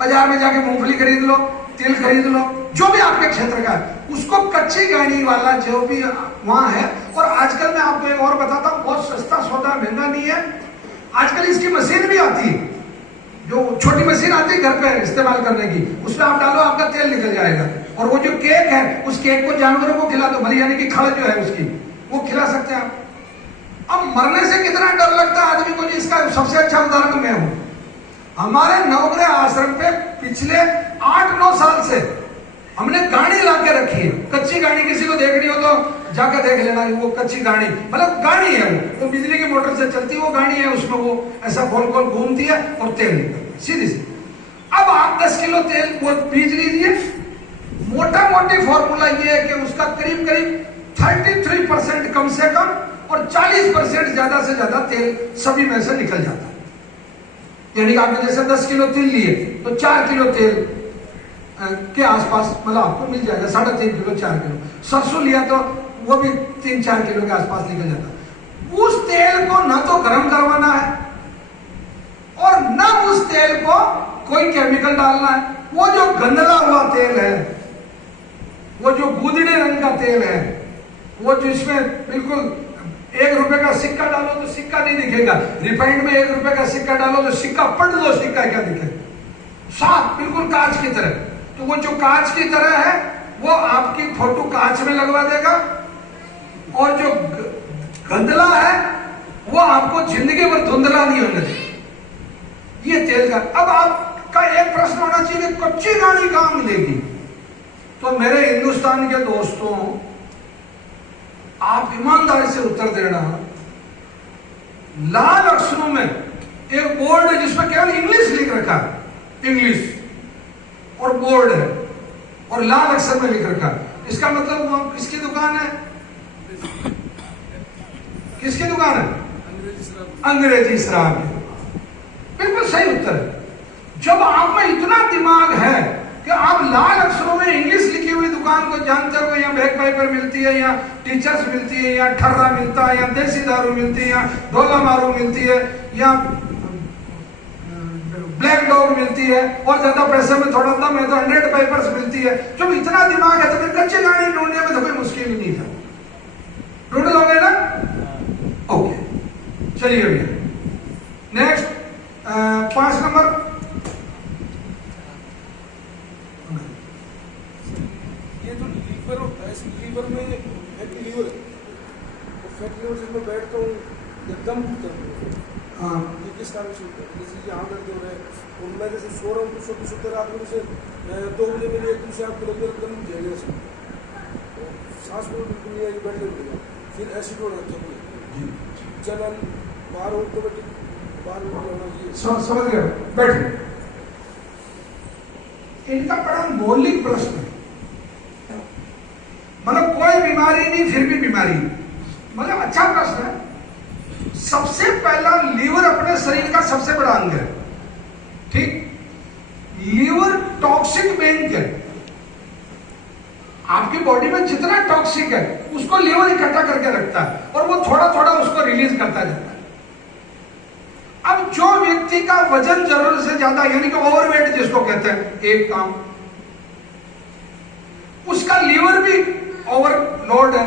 बाजार में जाके मूंगफली खरीद लो, तिल खरीद लो, जो भी आपके क्षेत्र का है, उसको कच्ची घानी वाला जो भी वहां है। और आजकल मैं आपको एक और बताता हूं, बहुत सस्ता सौदा, महंगा नहीं है। आजकल इसकी मशीन भी आती है, जो छोटी मशीन आती है घर पे इस्तेमाल करने की, उसमें आप डालो, आपका तेल निकल जाएगा। और वो जो केक है, उस केक को जानवरों को खिला दो, भले यानी कि खड़ जो है उसकी, वो खिला सकते हैं आप। अब मरने से कितना डर लगता है आदमी को, इसका सबसे अच्छा उदाहरण मैं हूं। हमारे नवग्रह आश्रम पे पिछले 8-9 साल से हमने गाड़ी ला के रखी है, कच्ची गाड़ी। किसी को देखनी हो तो जाकर देख लेना, वो कच्ची गाड़ी, मतलब गाड़ी है, वो बिजली की मोटर से चलती है, वो गाड़ी है, उसमें वो ऐसा गोल गोल घूमती है और तेल निकलता है सीधी सी। अब आप 10 किलो तेल वो बीज लीजिए। मोटा मोटी फॉर्मूला ये है कि उसका करीब करीब 33% कम से कम और 40% ज्यादा से ज्यादा तेल सभी में से निकल जाता है। यानी आपने जैसे 10 किलो तेल लिए तो 4 किलो तेल के आसपास मतलब आपको मिल जाएगा, 3.5 किलो 4 किलो। सरसों लिया तो वो भी 3-4 किलो के आसपास निकल जाता है। उस तेल को ना तो गर्म करवाना है और ना उस तेल को कोई केमिकल डालना है। वो जो गंदला हुआ तेल है, वो जो बूदड़े रंग का तेल है, वो जिसमें बिल्कुल 1 रुपए का सिक्का डालो तो सिक्का नहीं दिखेगा, रिफाइंड में 1 रुपए का सिक्का डालो तो सिक्का पलट दो, सिक्का क्या दिखेगा, साफ बिल्कुल कांच की तरह। तो वो जो कांच की तरह है वो आपकी फोटो कांच में लगवा देगा, और जो गंदला है वो आपको जिंदगी भर धुंधला नहीं होने देगा। ये तेल का। अब आपका एक प्रश्न होना चाहिए, कच्ची गाड़ी कहां मिलेगी। तो मेरे हिंदुस्तान के दोस्तों, आप ईमानदारी से उत्तर देना। लाल अक्षरों में एक बोर्ड है जिसमें केवल इंग्लिश लिख रखा है, इंग्लिश और बोर्ड है और लाल अक्षर में लिख रखा है। इसका मतलब वो किसकी दुकान है? किसकी दुकान है? अंग्रेजी शराब की। बिल्कुल सही उत्तर है। जब आप में इतना दिमाग है कि आप लाल अक्षरों में इंग्लिश लिखी हुई दुकान को जानते हो, यहाँ बैग पाइपर मिलती है, यहाँ टीचर्स मिलती है, यहाँ ठर्रा मिलता है, यहाँ देसी दारू मिलती है, यहाँ ढोला मारू मिलती है, यहाँ ब्लैक डॉग मिलती है, और ज्यादा पैसे में थोड़ा दम है तो 100 पेपर्स मिलती है। जब इतना दिमाग है तो फिर कच्ची गाड़ी ढूंढने में तो कोई मुश्किल ही नहीं था। ढूंढ लोगे ना? ओके, चलिए भैया नेक्स्ट 5 नंबर। ये जो लीवर होता है, इस लीवर में फैटी लीवर है, तो फैटी लीवर से मैं बैठता हूँ एकदम उठता हूँ। हाँ, ये किस कारण से होता है? जैसे यहाँ दर्द हो रहा है और मैं जैसे सो रहा हूँ तो सोते रात में जैसे 2 बजे मेरी एकदम से आपको लगता है एकदम जगह से सांस को बिल्कुल नहीं आई, बैठने पड़ेगा, फिर एसिड हो जाता है, जलन बाहर ऑटोमेटिक बाहर होना ये समझ गए, बैठे। इनका बड़ा मौलिक प्रश्न है, मतलब कोई बीमारी नहीं फिर भी बीमारी, मतलब अच्छा प्रश्न है। सबसे पहला, लीवर अपने शरीर का सबसे बड़ा अंग है, ठीक? लीवर टॉक्सिक बैंक है, आपकी बॉडी में जितना टॉक्सिक है उसको लीवर इकट्ठा करके रखता है और वो थोड़ा थोड़ा उसको रिलीज करता जाता है। अब जो व्यक्ति का वजन जरूरत से ज्यादा, यानी कि ओवरवेट जिसको कहते हैं, एक काम, उसका लीवर भी ओवरलोड है।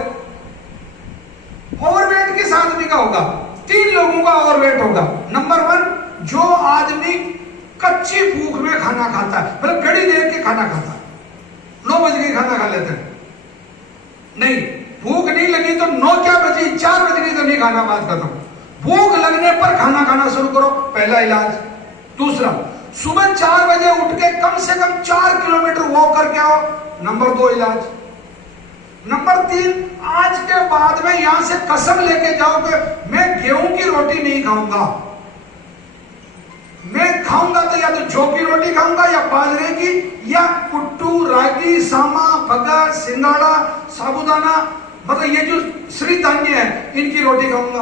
ओवरवेट किस आदमी का होगा? 3 लोगों का ओवरवेट होगा। नंबर 1, जो आदमी कच्ची भूख में खाना खाता है, मतलब घड़ी देर के खाना खाता है, 9 बजे के खाना खा लेते हैं, नहीं भूख नहीं लगी तो 9 क्या बजी, 4 बजे की तो नहीं खाना, बात खत्म। भूख लगने पर खाना खाना शुरू करो, पहला इलाज। दूसरा, सुबह 4 बजे उठ के कम से कम 4 किलोमीटर वॉक करके आओ, नंबर 2 इलाज। नंबर 3, आज के बाद में यहां से कसम लेके जाओ कि मैं गेहूं की रोटी नहीं खाऊंगा, मैं खाऊंगा तो या तो जौ की रोटी खाऊंगा या बाजरे की, या कुट्टू, रागी, सामा, भगा, सिंगाड़ा, साबुदाना, मतलब ये जो श्री धान्य है इनकी रोटी खाऊंगा।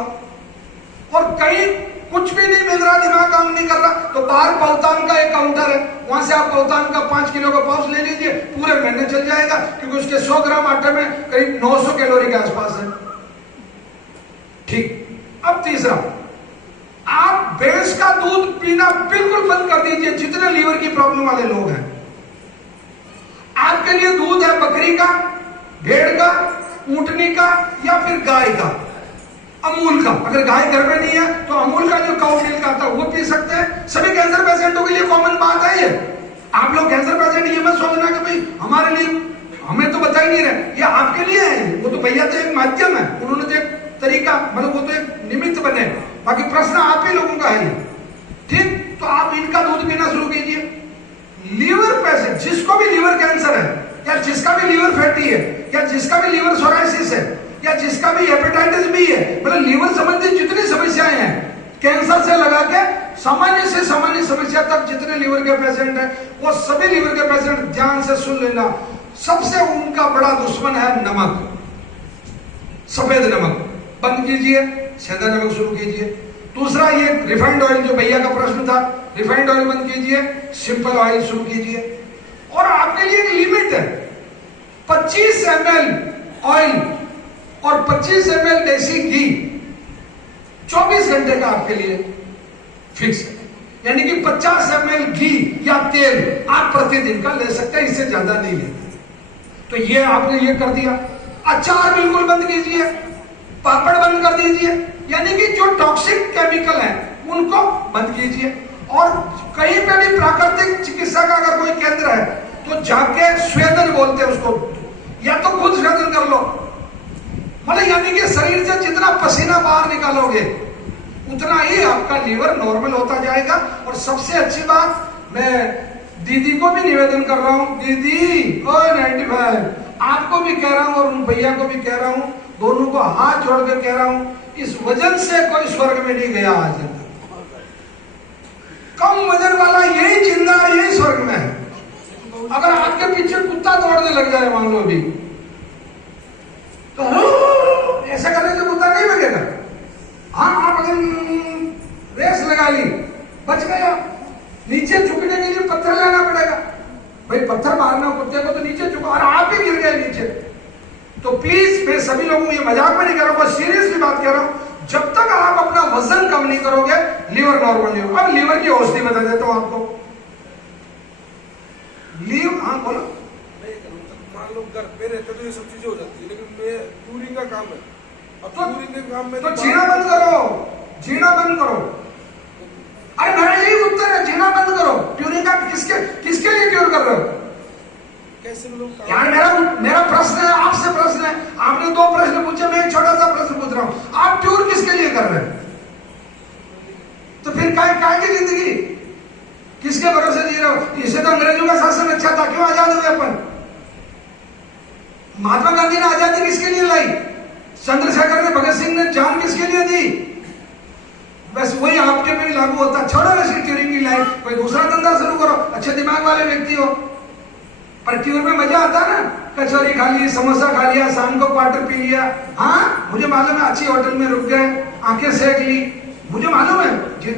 और कहीं कुछ भी नहीं मिल रहा, दिमाग काम नहीं कर रहा, तो बाहर बहुतान का एक काउंटर है, वहां से आप बहुतान का 5 किलो का पाउच ले लीजिए, पूरे महीने चल जाएगा, क्योंकि उसके 100 ग्राम आटे में करीब 900 कैलोरी के आसपास है, ठीक? अब तीसरा, आप भैंस का दूध पीना बिल्कुल बंद कर दीजिए, जितने लीवर की प्रॉब्लम वाले लोग हैं। आपके लिए दूध है बकरी का, भेड़ का, ऊंटनी का या फिर गाय का, अमूल का। अगर गाय घर में नहीं है तो अमूल का जो काउ मिल्क आता है वो पी सकते हैं। सभी कैंसर पेशेंटों के लिए कॉमन बात है ये। आप लोग कैंसर पेशेंट ये मत सोचना कि भाई हमारे लिए, हमें तो बता ही नहीं रहे, ये आपके लिए है। वो तो भैया तो एक माध्यम है, उन्होंने तो एक तरीका, मतलब वो तो एक निमित्त बने, बाकी प्रश्न आप ही लोगों का है ये, ठीक? तो आप इनका दूध पीना शुरू कीजिए। लीवर पेशेंट, जिसको भी लीवर कैंसर है, या जिसका भी लीवर फैटी है, या जिसका भी लीवर सोराइसिस है, या जिसका भी हेपेटाइटिस बी है, मतलब लीवर संबंधित जितनी समस्याएं हैं, कैंसर से लगा के सामान्य से सामान्य समस्या तक जितने लीवर के पेशेंट हैं, वो सभी लीवर के पेशेंट ध्यान से सुन लेना। सबसे उनका बड़ा दुश्मन है नमक, सफेद नमक बंद कीजिए, सेंधा नमक शुरू कीजिए। दूसरा, ये रिफाइंड ऑयल, जो भैया का प्रश्न था, रिफाइंड ऑयल बंद कीजिए, सिंपल ऑयल शुरू कीजिए। और आपके लिए एक लिमिट है, 25 ml ऑयल और 25 ml देसी घी 24 घंटे का आपके लिए फिक्स है, यानी कि 50 ml घी या तेल आप प्रतिदिन का ले सकते हैं, इससे ज्यादा नहीं लेते। तो ये आपने ये कर दिया। अचार बिल्कुल बंद कीजिए, पापड़ बंद कर दीजिए, यानी कि जो टॉक्सिक केमिकल है उनको बंद कीजिए। और कहीं पे भी प्राकृतिक चिकित्सा का अगर कोई केंद्र है तो जाके स्वेदन बोलते हैं उसको, या तो खुद स्वेदन कर लो, मतलब यानी कि शरीर से जितना पसीना बाहर निकालोगे उतना ही आपका लीवर नॉर्मल होता जाएगा। और सबसे अच्छी बात, मैं दीदी को भी निवेदन कर रहा हूं, दीदी ओ 95 आपको भी कह रहा हूं और उन भैया को भी कह रहा हूं, दोनों को हाथ जोड़कर कह रहा हूं, इस वजन से कोई स्वर्ग में नहीं गया आज तक। कम वजन वाला यही जिंदा है, यही स्वर्ग में है। अगर आपके पीछे कुत्ता दौड़ने लग जाए मान लो अभी, तो ऐसा करने से कुत्ता नहीं भगेगा। हाँ, आप अगर रेस लगा ली, बच गया, नीचे झुकने के लिए पत्थर लेना पड़ेगा, भाई पत्थर मारना कुत्ते को तो नीचे झुको, और आप ही गिर गए नीचे। तो प्लीज, मैं सभी लोगों को ये मजाक में नहीं कर रहा हूं, सीरियसली बात कर रहा हूं, जब तक आप अपना वजन कम नहीं करोगे लीवर नॉर्मल नहीं होगा। अब लीवर की औषधि बता देता हूं आपको। लीव, हाँ बोलो। मान लो घर पे रहते तो ये सब चीजें हो जाती है, लेकिन मैं टूरिंग का काम है, अब ट्यूरिंग के काम में तो जीना बंद करो, जीना बंद करो। अरे मेरा यही उत्तर है, जीना बंद करो। ट्यूरिंग का किसके लिए क्योर कर रहे हो? कैसे लोग यार मेरा प्रश्न है, आपसे प्रश्न है। आपने 2 प्रश्न पूछे, मैं एक छोटा सा प्रश्न पूछ रहा हूं। आप ट्यूर किसके लिए कर रहे हैं? तो फिर काय की जिंदगी किसके भरोसे जी रहे हो? इसे तो अंग्रेजों का शासन अच्छा था, क्यों आजाद हुए अपन? महात्मा गांधी ने आजादी किसके लिए लाई? चंद्रशेखर ने, भगत सिंह ने जान किसके लिए दी? बस वही आपके पे भी लागू होता। छोड़ो इसकी ट्यूरिंग की लाइफ, कोई दूसरा धंधा शुरू करो, अच्छे दिमाग वाले व्यक्ति हो। पर ट्यूर में मजा आता है ना, कचौरी खा ली, समोसा खा लिया, शाम को क्वार्टर पी लिया। हाँ मुझे मालूम है, अच्छी होटल में रुक गए, आंखें सेक ली, मुझे मालूम है।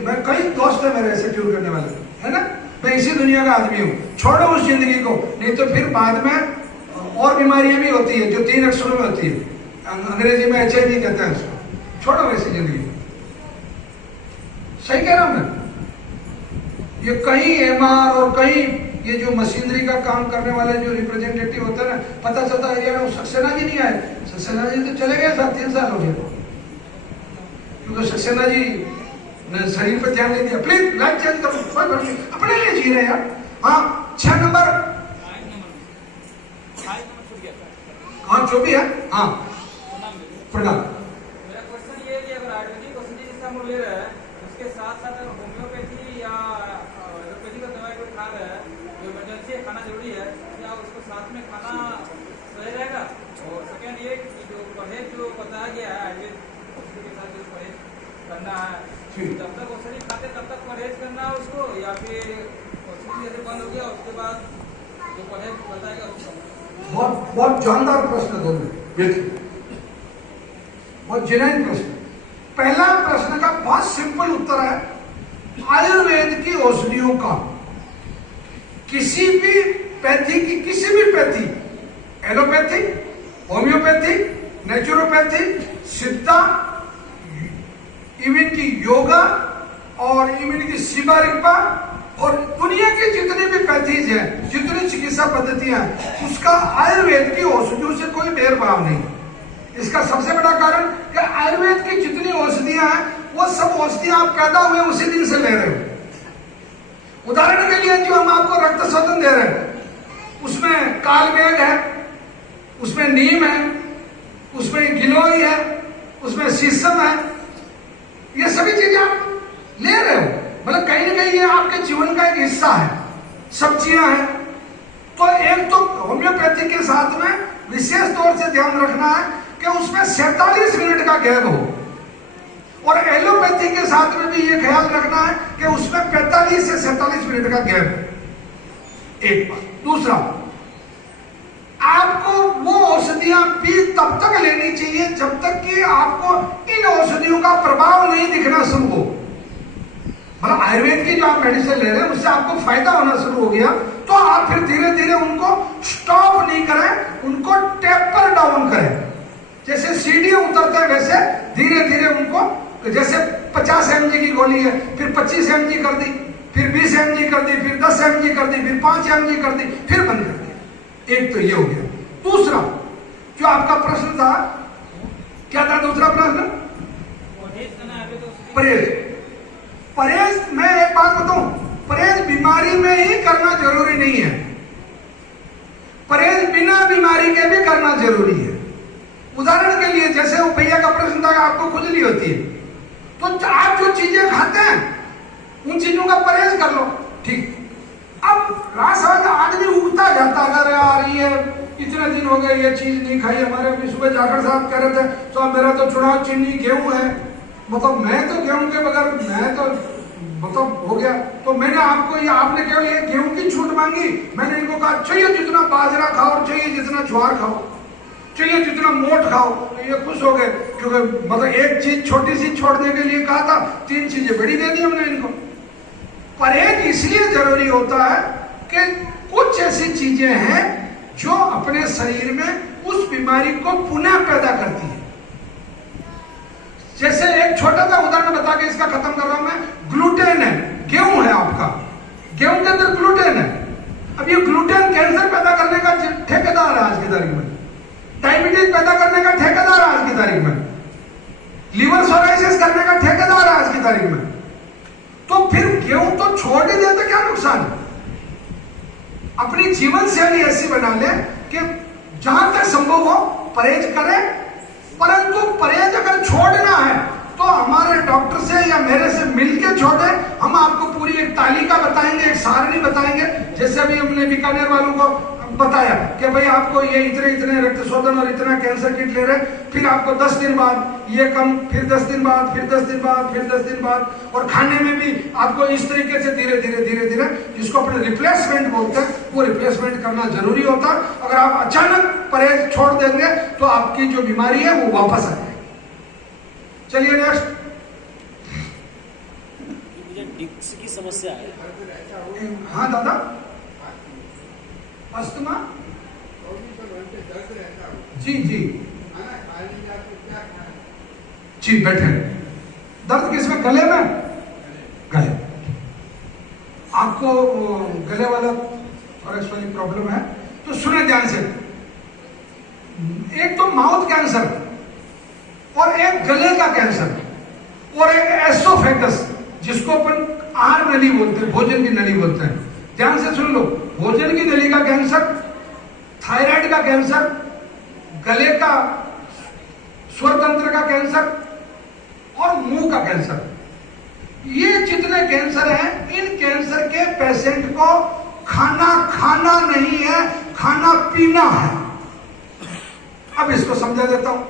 मैं कई दोस्त है मेरे ऐसे ट्यूर करने वाले, है ना। मैं इसी दुनिया का आदमी हूँ। छोड़ो उस जिंदगी को, नहीं तो फिर बाद में और बीमारियां भी होती है जो 3 अक्षरों में होती है। अंग्रेजी में HIV कहते हैं उसको। छोड़ो वैसी जिंदगी। सही कह रहा हूं मैं? ये कहीं MR और कहीं ये जो मशीनरी का काम करने वाले जो रिप्रेजेंटेटिव होते हैं ना, पता चलता है यार सक्सेना जी नहीं आए। सक्सेना जी तो चले गए, 3 साल हो गए, क्योंकि सक्सेना जी ने शरीर पर ध्यान नहीं दिया। प्लीज लाइफ चेंज करो, कोई बात नहीं, अपने लिए जी रहे हैं यार। हाँ 6 नंबर, हाँ जो भी है, हाँ प्रणाम। मेरा क्वेश्चन ये है कि अगर आयुर्वेदिक औषधि जैसे हम ले रहे हैं, उसके साथ साथ अगर होम्योपैथी या एलोपैथी का दवाई कोई खा रहे हैं, जो इमरजेंसी है, खाना जरूरी है, क्या उसको साथ में खाना सही रहेगा? और सेकेंड ये कि जो परहेज जो बताया गया है आयुर्वेद औषधि के साथ जो परहेज करना है, जब तक औषधि खाते तब तक परहेज करना है उसको, या फिर औषधि जैसे बंद हो गया उसके बाद जो परहेज बताएगा उसको? बहुत जानदार प्रश्न दोनों, बहुत जेन्युइन प्रश्न। पहला प्रश्न का बहुत सिंपल उत्तर है, आयुर्वेद की औषधियों का किसी भी पैथी की, किसी भी पैथी, एलोपैथी, होम्योपैथी, नेचुरोपैथी, सिद्धा, इवन की योगा और इवन की शिवा रिपा और दुनिया की जितनी भी पैथीज हैं, जितनी चिकित्सा पद्धतियां हैं, उसका आयुर्वेद की औषधियों से कोई भेदभाव नहीं। इसका सबसे बड़ा कारण कि आयुर्वेद की जितनी औषधियां हैं, वो सब औषधियां आप पैदा हुए उसी दिन से ले रहे हो। उदाहरण के लिए जो हम आपको रक्त शोधन दे रहे हैं, उसमें कालमेघ है, उसमें नीम है, उसमें गिलोय है, उसमें शीशम है, ये सभी चीजें आप ले रहे हो। मतलब कहीं ना कहीं ये आपके जीवन का एक हिस्सा है। सब्जियां हैं, तो एक तो होम्योपैथी के साथ में विशेष तौर से ध्यान रखना है कि उसमें 47 मिनट का गैप हो, और एलोपैथी के साथ में भी ये ख्याल रखना है कि उसमें 45 से 47 मिनट का गैप। एक बात। दूसरा, आपको वो औषधियां भी तब तक लेनी चाहिए जब तक कि आपको इन औषधियों का प्रभाव नहीं दिखना शुरू हो। मतलब आयुर्वेद की जो आप मेडिसिन ले रहे हैं उससे आपको फायदा होना शुरू हो गया, तो आप फिर धीरे धीरे उनको स्टॉप नहीं करें, उनको टेपर डाउन करें। जैसे सीढ़ियां उतरते हैं वैसे धीरे धीरे उनको, जैसे 50 mg की गोली है, फिर 25 mg कर दी, फिर 20 mg कर दी, फिर 10 mg कर दी, फिर 5 mg कर दी, फिर बंद कर दिया। एक तो ये हो गया। दूसरा जो आपका प्रश्न था, क्या था दूसरा प्रश्न? परहेज। परहेज मैं एक बात बताऊं, परहेज बीमारी में ही करना जरूरी नहीं है, परहेज बिना बीमारी के भी करना जरूरी है। उदाहरण के लिए जैसे वो भैया का प्रश्न था, आपको खुजली होती है, तो आप जो चीजें खाते हैं उन चीजों का परहेज कर लो, ठीक। अब रात आदमी उगता जाता, अगर यार ये इतने दिन हो गए ये चीज नहीं खाई, हमारे अभी सुबह जाकर साहब कह रहे थे तो मेरा तो चुनाव चिन्नी गेहूं है, मतलब मैं तो गेहूं के बगैर मैं तो मतलब हो गया। तो मैंने आपको ये, आपने केवल ये गेहूं की छूट मांगी, मैंने इनको कहा चाहिए जितना बाजरा खाओ, चाहिए जितना ज्वार खाओ, चाहिए जितना मोट खाओ, तो ये खुश हो गए, क्योंकि मतलब एक चीज छोटी सी छोड़ने के लिए कहा था, 3 चीजें बड़ी दे दी हमने इनको। परहेज इसलिए जरूरी होता है कि कुछ ऐसी चीजें हैं जो अपने शरीर में उस बीमारी को पुनः पैदा करती है। जैसे एक छोटा सा उदाहरण बता के इसका खत्म कर रहा हूं मैं। ग्लूटेन है, गेहूं है आपका, गेहूं के अंदर ग्लूटेन है। अब ये ग्लूटेन कैंसर पैदा करने का ठेकेदार है आज की तारीख में, डायबिटीज पैदा करने का ठेकेदार है आज की तारीख में। अपनी जीवन शैली ऐसी बना ले कि जहां तक संभव हो परहेज करें, परंतु परहेज अगर छोड़ना है तो हमारे डॉक्टर से या मेरे से मिलके छोड़े। हम आपको पूरी एक तालिका बताएंगे, एक सारणी बताएंगे, जैसे अभी हमने बीकानेर वालों को बताया कि भाई आपको ये इतने इतने रक्त शोधन और इतना कैंसर किट ले रहे, फिर आपको 10 दिन बाद ये कम, फिर 10 दिन बाद, फिर 10 दिन बाद, फिर 10 दिन बाद, और खाने में भी आपको इस तरीके से धीरे धीरे धीरे धीरे, जिसको अपने रिप्लेसमेंट बोलते हैं, वो रिप्लेसमेंट करना जरूरी होता है। अगर आप अचानक परहेज छोड़ देंगे तो आपकी जो बीमारी है वो वापस आ जाएगी। चलिए नेक्स्ट। मुझे डिस्क की समस्या है। हाँ दादा, अस्थमा, जी जी जी, बैठे। दर्द किसमें? गले में? गले। आपको गले वाला और इस वाली प्रॉब्लम है तो सुने ध्यान से। एक तो माउथ कैंसर और एक गले का कैंसर और एक एसोफेगस, जिसको अपन आहार नली बोलते हैं, भोजन की नली बोलते हैं। ध्यान से सुन लो, भोजन की नली का कैंसर, थायराइड का कैंसर, गले का स्वर तंत्र का कैंसर और मुंह का कैंसर, ये जितने कैंसर हैं, इन कैंसर के पेशेंट को खाना खाना नहीं है, खाना पीना है। अब इसको समझा देता हूं।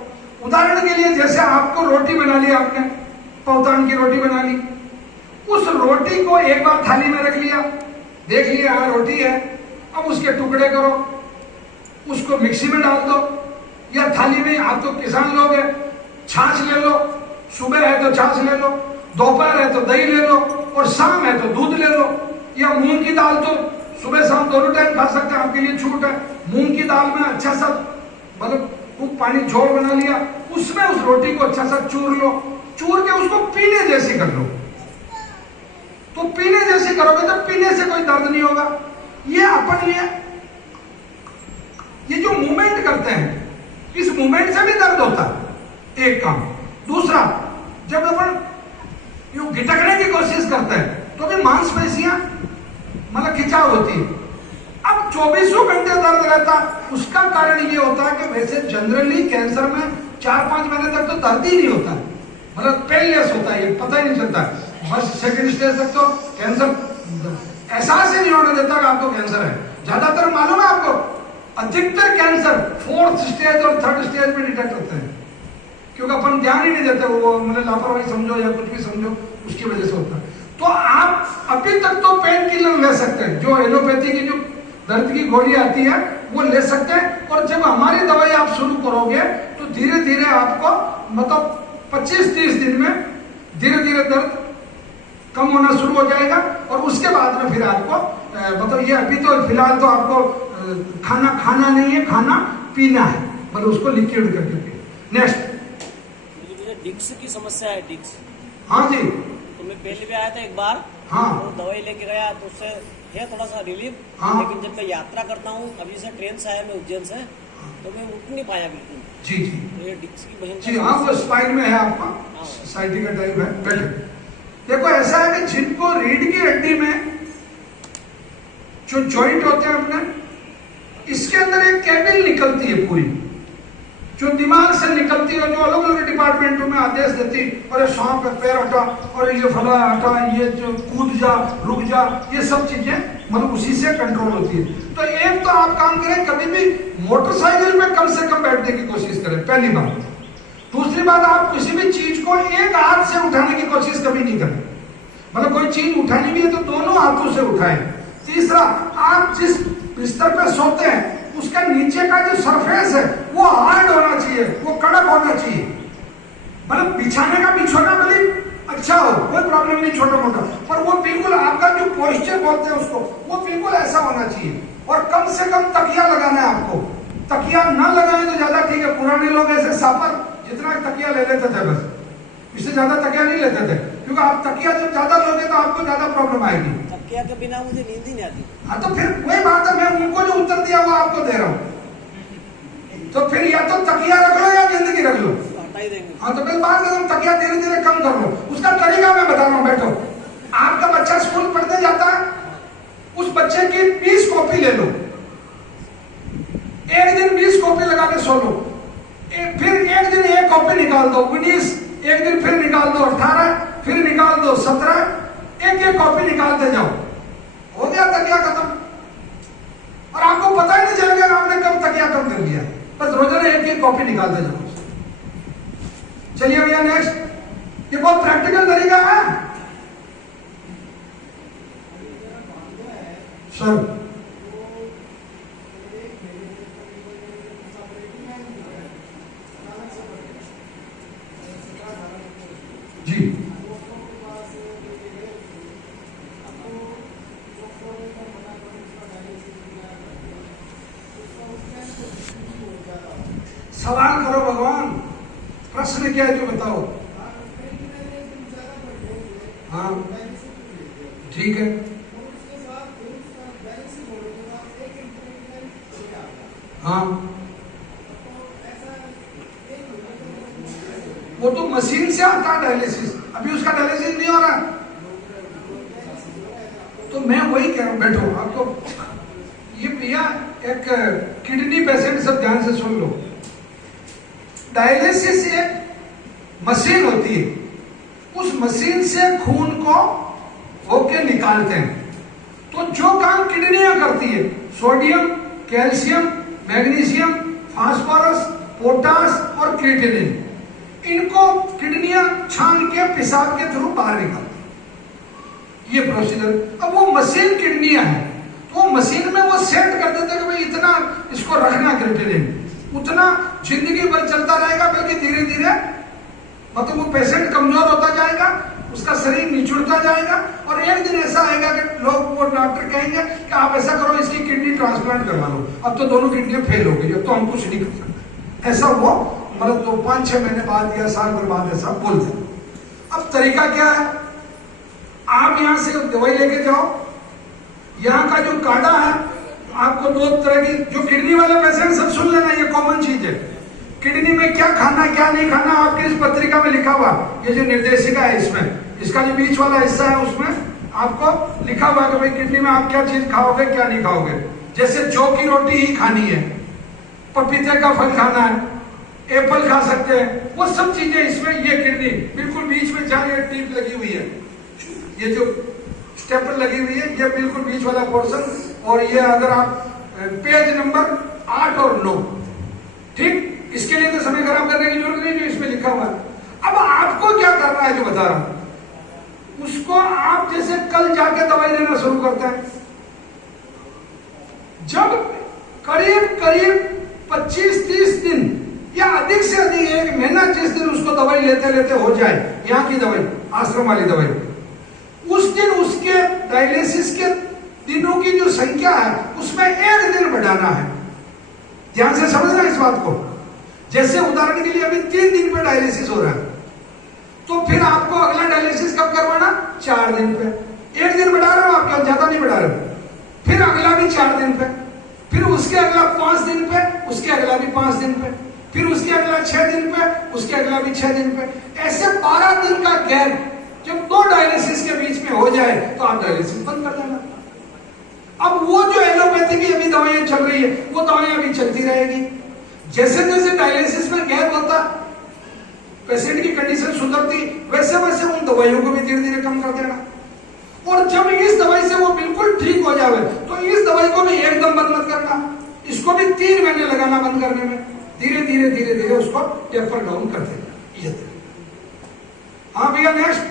उदाहरण के लिए, जैसे आपको रोटी बना ली, आपने पौतान की रोटी बना ली, उस रोटी को एक बार थाली में रख लिया, देख लिया हाँ रोटी है, अब उसके टुकड़े करो, उसको मिक्सी में डाल दो, या थाली में आप तो किसान लोग हैं, छाछ ले लो, सुबह है तो छाछ ले लो, दोपहर है तो दही ले लो, और शाम है तो दूध ले लो। या मूंग की दाल तो सुबह शाम दोनों टाइम खा सकते हैं, आपके लिए छूट है। मूंग की दाल में अच्छा सा मतलब खूब पानी झोल बना लिया, उसमें उस रोटी को अच्छा सा चूर लो, चूर के उसको पीने जैसी कर लो। तो पीने जैसी करोगे तो पीने से कोई दर्द नहीं होगा। ये अपन ये जो मूवमेंट करते हैं, इस मूवमेंट से भी दर्द होता है, एक काम। दूसरा, जब अपन यूं गिटकने की कोशिश करते हैं तो भी मांसपेशियां मतलब खिंचाव होती है। अब 24 घंटे दर्द रहता, उसका कारण ये होता है कि वैसे जनरली कैंसर में 4-5 महीने तक तो दर्द ही नहीं होता, मतलब पेनलेस होता है, ये पता ही नहीं चलता। बस सेकंड स्टेज तक तो कैंसर एहसास ही नहीं होने देता कि आपको कैंसर है। ज्यादातर मालूम है आपको, अधिकतर कैंसर 4th स्टेज और 3rd स्टेज में डिटेक्ट होते हैं, क्योंकि अपन ध्यान ही नहीं देते, वो मतलब लापरवाही समझो या कुछ भी समझो, उसकी वजह से होता है। तो आप अभी तक तो पेन किलर ले सकते हैं, जो एलोपैथी की जो दर्द की गोली आती है वो ले सकते हैं, और जब हमारी दवाई आप शुरू करोगे तो धीरे धीरे आपको मतलब 25-30 दिन में धीरे धीरे दर्द कम होना शुरू हो जाएगा, और उसके बाद में फिर आपको मतलब ये अभी तो फिलहाल तो आपको खाना खाना नहीं है, खाना पीना है, मतलब उसको लिक्विड करके पिए। नेक्स्ट। मुझे डिस्क की समस्या है, डिस्क। हाँ जी, तो मैं पहले भी आया था एक बार, हाँ, तो दवाई लेके गया तो उससे है थोड़ा सा रिलीफ। हाँ। लेकिन जब मैं यात्रा करता हूँ, अभी से ट्रेन से आया मैं उज्जैन से, तो मैं उठ नहीं पाया बिल्कुल। जी जी तो ये डिस्क की जी, हाँ, वो स्पाइन में है आपका, हाँ। साइटिका टाइप है। बैठे। देखो ऐसा है कि जिनको रीढ़ की हड्डी में जो जॉइंट होते हैं अपने, इसके अंदर एक केबल निकलती है पूरी, जो दिमाग से निकलती है, जो अलग अलग डिपार्टमेंटों में आदेश देती है, अरे सांप है पैर हटा, और ये फला हटा, ये जो कूद जा, रुक जा, ये सब चीजें मतलब उसी से कंट्रोल होती है। तो एक तो आप काम करें, कभी भी मोटरसाइकिल में कम से कम बैठने की कोशिश करें, पहली बात। दूसरी बात, आप किसी भी चीज को एक हाथ से उठाने की कोशिश कभी नहीं करें, मतलब कोई चीज उठानी भी है तो दोनों हाथों से उठाएं। तीसरा, आप जिस बिस्तर पे सोते हैं उसका नीचे का जो सरफेस है वो हार्ड होना चाहिए, वो कड़क होना चाहिए, मतलब बिछाने का बिछोना भले अच्छा हो, कोई प्रॉब्लम नहीं, छोटा मोटा, पर वो बिल्कुल आपका जो पोस्चर बोलते हैं उसको, वो बिल्कुल ऐसा होना चाहिए। और कम से कम तकिया लगाना है आपको, तकिया न लगाए तो ज्यादा ठीक है। पुराने लोग ऐसे सापर जितना तकिया ले लेते थे, बस इससे ज्यादा तकिया नहीं लेते थे, क्योंकि आप तकिया जब ज्यादा लोगे तो आपको ज्यादा प्रॉब्लम आएगी। तकिया के बिना मुझे नींद ही नहीं आती। हाँ, तो फिर वही बात है, मैं उनको जो उत्तर दिया वो आपको दे रहा हूँ। तो फिर या तो तकिया रख लो या जिंदगी रख लो, हटा ही देंगे। हाँ, तो फिर बात करो, तकिया धीरे धीरे कम कर लो। उसका तरीका मैं बता रहा हूँ, बैठो। आपका बच्चा स्कूल पढ़ने जाता है, उस बच्चे की 20 कॉपी ले लो, एक दिन 20 कॉपी लगा के सो लो, फिर एक दिन एक कॉपी निकाल दो 19, एक दिन फिर निकाल दो 18, फिर निकाल दो 17, एक एक कॉपी निकालते जाओ, हो गया तकिया खत्म। और आपको पता ही नहीं चलेगा आपने कब तकिया कम कर लिया, बस रोजाना एक एक कॉपी निकालते जाओ। चलिए भैया नेक्स्ट, ये बहुत प्रैक्टिकल तरीका है सर। जी सवाल करो भगवान, प्रश्न क्या है जो बताओ। हाँ ठीक है, हाँ वो तो मशीन से आता है डायलिसिस, अभी उसका डायलिसिस नहीं हो रहा। तो मैं वही कह रहा हूं, बैठो आपको ये भैया एक किडनी पेशेंट सब ध्यान से सुन लो। डायलिसिस एक मशीन होती है, उस मशीन से खून को होके निकालते हैं। तो जो काम किडनियां करती है, sodium, calcium, magnesium, phosphorus, potash और क्रिएटिनिन, इनको किडनियां छान के पेशाब के थ्रू बाहर निकालती। ये प्रोसीजर, अब वो मशीन किडनियां है, तो मशीन में वो सेट कर देते कि भाई इतना इसको रखना क्रिएटिनिन, उतना जिंदगी भर चलता रहेगा, बल्कि धीरे धीरे मतलब वो पेशेंट कमजोर होता जाएगा, उसका शरीर निचुड़ता जाएगा, और एक दिन ऐसा आएगा कि लोग वो डॉक्टर कहेंगे कि आप ऐसा करो इसकी किडनी ट्रांसप्लांट करवा लो, अब तो दोनों किडनियां फेल हो गई, अब तो हम कुछ नहीं कर सकते। ऐसा वो मतलब 2-5-6 महीने बाद या साल भर बाद ऐसा बोलते। अब तरीका क्या है, आप यहां से दवाई लेके जाओ, यहाँ का जो काढ़ा है आपको 2 तरह की, जो किडनी वाले पेशेंट सब सुन लेना, ये कॉमन चीज है। किडनी में क्या खाना क्या नहीं खाना आपकी इस पत्रिका में लिखा हुआ, ये जो निर्देशिका है इसमें, इसका जो बीच वाला हिस्सा है उसमें आपको लिखा हुआ है कि भाई किडनी में आप क्या चीज खाओगे क्या नहीं खाओगे। जैसे जौ की रोटी ही खानी है, पपीते का फल खाना है, एप्पल खा सकते हैं, वो सब चीजें इसमें। ये किडनी बिल्कुल बीच में जहाँ ये टीप लगी हुई है, ये जो स्टेपल लगी हुई है, ये बिल्कुल बीच वाला पोर्शन, और ये अगर आप पेज नंबर 8 और 9, ठीक, इसके लिए तो समय खराब करने की जरूरत नहीं, जो इसमें लिखा हुआ है। अब आपको क्या करना है जो बता रहा हूं, उसको आप जैसे कल जाके दवाई लेना शुरू करता है, जब करीब करीब 25-30 दिन या अधिक से अधिक 1 महीना, जिस दिन उसको दवाई लेते लेते हो जाए, यहाँ की दवाई, आश्रम वाली दवाई, उस दिन उसके डायलिसिस के दिनों की जो संख्या है उसमें 1 दिन बढ़ाना है। ध्यान से समझना इस बात को। जैसे उदाहरण के लिए अभी 3 दिन पे डायलिसिस हो रहा है, तो फिर आपको अगला डायलिसिस कब करवाना, 4 दिन पे। 1 दिन बढ़ा रहे हो आप, क्या ज्यादा नहीं बढ़ा रहे हो, फिर अगला भी 4 दिन पे, फिर उसके अगला 5 दिन पे, उसके अगला भी 5 दिन पे, फिर उसके अगला 6 दिन पे, उसके अगला भी 6 दिन पे, ऐसे 12 दिन का गैप जब 2 डायलिसिस के बीच में हो जाए तो आप डायलिसिस बंद कर देना। अब वो जो एलोपैथी की अभी दवाइयां चल रही है, वो दवाइयां अभी चलती रहेगी। जैसे जैसे डायलिसिस में गैप होता, पेशेंट की कंडीशन सुधरती, वैसे वैसे उन दवाइयों को भी धीरे धीरे कम कर देना। और जब इस दवाई से वो बिल्कुल ठीक हो जाए तो इस दवाई को भी एकदम बंद मत करना, इसको भी 3 महीने लगाना बंद करने में, धीरे धीरे धीरे धीरे उसको टेपर डाउन कर देना। ये हाँ भैया नेक्स्ट,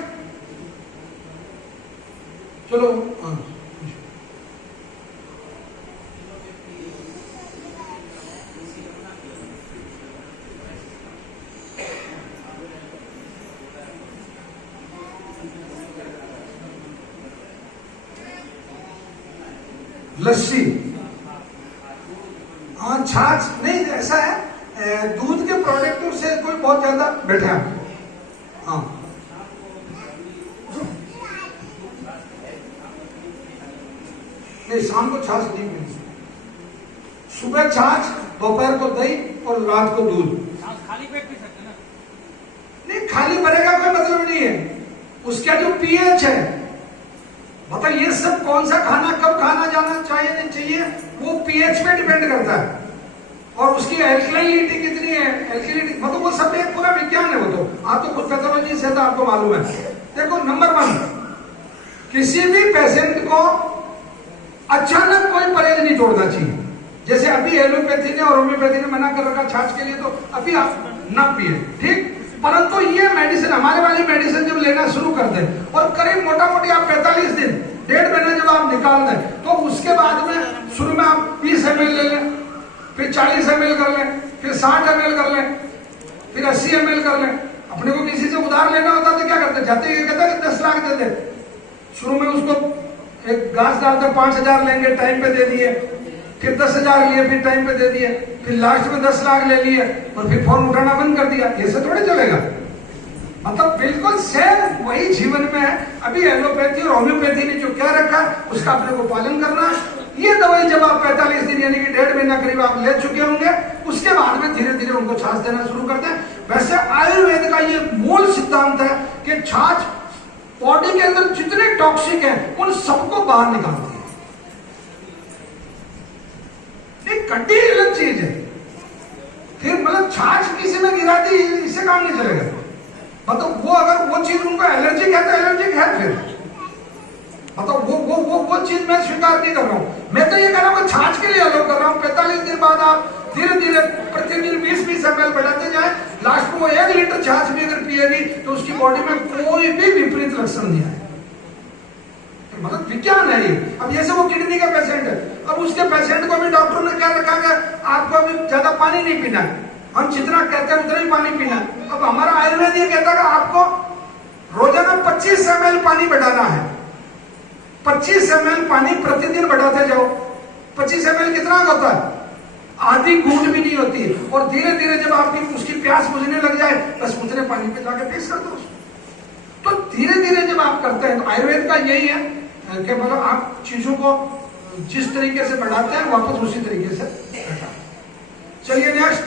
चलो हाँ। लस्सी, हाँ छाछ नहीं, ऐसा है दूध के प्रोडक्ट से कोई बहुत ज्यादा बैठा है, हाँ नहीं, शाम को छाछ नहीं पीनी, सुबह छाछ, दोपहर को दही और रात को दूध। खाली पेट पी सकते ना? नहीं, खाली भरेगा कोई मतलब नहीं है, उसका जो पीएच है मतलब ये सब कौन सा खाना कब खाना जाना चाहिए नहीं चाहिए वो पीएच पे डिपेंड करता है, और उसकी एल्कलाइनिटी कितनी है, एल्कलाइनिटी मतलब वो सब एक पूरा विज्ञान है। वो तो आप तो खुद पैथोलॉजी से तो आपको मालूम है। देखो नंबर 1, किसी भी पेशेंट को अचानक कोई परहेज नहीं छोड़ना चाहिए। जैसे अभी एलोपैथी ने और होम्योपैथी ने मना कर रखा छाछ के लिए, तो अभी आप न पिए, ठीक। परंतु ये मेडिसिन, हमारे वाली मेडिसिन जब लेना शुरू कर दें और करीब मोटा मोटी आप 45 दिन 1.5 महीने जब आप निकाल दें, तो उसके बाद में शुरू में आप 20 ml ले लें, फिर 40 ml कर लें, फिर 60 ml कर लें, फिर 80 ml कर लें। अपने को किसी से उधार लेना होता तो क्या करते, जाते ही कहते कि 10 लाख दे दे। शुरू में उसको एक घास डालते 5,000 लेंगे, टाइम पे दे दिए, फिर 10,000 लिए, फिर टाइम पे दे दिए, फिर लास्ट में 10 लाख ले लिए और फिर फोन उठाना बंद कर दिया। ऐसे थोड़े चलेगा। मतलब बिल्कुल सेम वही जीवन में है। अभी एलोपैथी और होम्योपैथी ने जो क्या रखा उसका अपने को पालन करना। ये दवाई जब आप 45 दिन यानी कि 1.5 महीना करीब आप ले चुके होंगे, उसके बाद में धीरे धीरे उनको छाछ देना शुरू करते हैं। वैसे आयुर्वेद का ये मूल सिद्धांत है कि छाछ बॉडी के अंदर जितने टॉक्सिक हैं उन सबको बाहर निकालती है। कड्डी अलग चीज है, फिर मतलब छाछ किसी में गिरा दी इससे काम नहीं चलेगा। मतलब वो अगर वो चीज उनको एलर्जिक है तो एलर्जिक है, फिर मतलब वो चीज मैं स्वीकार नहीं कर रहा हूं। मैं तो ये कह रहा हूं कि छाछ के लिए अलो कर रहा हूं। 45 दिन बाद आप धीरे धीरे प्रतिदिन 20-20 ml बढ़ाते जाए, लास्ट में वो 1 लीटर छाछ भी अगर पिएगी तो उसकी बॉडी में कोई भी विपरीत लक्षण नहीं आए। मतलब विज्ञान है ये। अब जैसे वो किडनी का पेशेंट है, अब उसके पेशेंट को भी डॉक्टर ने क्या रखा है, आपको अभी ज्यादा पानी नहीं पीना है, हम जितना कहते हैं उतना ही पानी पीना है। अब हमारा आयुर्वेद ये कहता है कि आपको रोजाना 25 ml पानी बढ़ाना है। 25 ml पानी प्रतिदिन बढ़ाते जाओ। 25 ml कितना होता है, आधी घूंट भी नहीं होती है। और धीरे धीरे जब आपकी उसकी प्यास बुझने लग जाए, बस उतने पानी पे जाके पेश कर दो उसको। तो धीरे धीरे जब आप करते हैं, तो आयुर्वेद का यही है कि मतलब आप चीजों को जिस तरीके से बढ़ाते हैं वापस उसी तरीके से घटाते। चलिए नेक्स्ट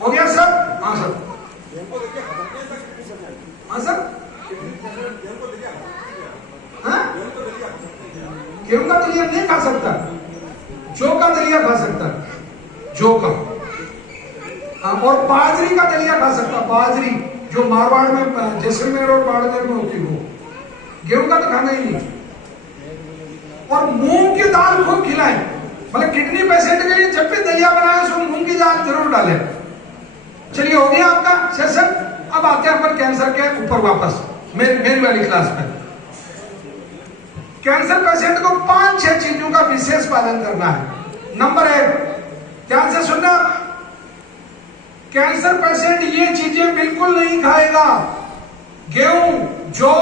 हो गया सर? हाँ सर, हाँ सर, हाँ गेहूं का दलिया नहीं खा सकता, जौ का दलिया खा सकता, जौ का। हाँ, और बाजरी का दलिया खा सकता, बाजरी जो मारवाड़ में, जैसलमेर और बाड़मेर में होती हो। गेहूं का तो खाना ही नहीं। और मूंग की दाल खूब खिलाएं। मतलब किडनी पेशेंट के लिए जब भी दलिया बनाए उसमें मूंग की दाल जरूर डालें। चलिए हो गया आपका सेशन। अब आते हैं अपन कैंसर के ऊपर वापस मेरी वाली क्लास में। कैंसर पेशेंट को 5-6 चीजों का विशेष पालन करना है। नंबर 1, ध्यान से सुनना, कैंसर पेशेंट ये चीजें बिल्कुल नहीं खाएगा। गेहूं, जौ,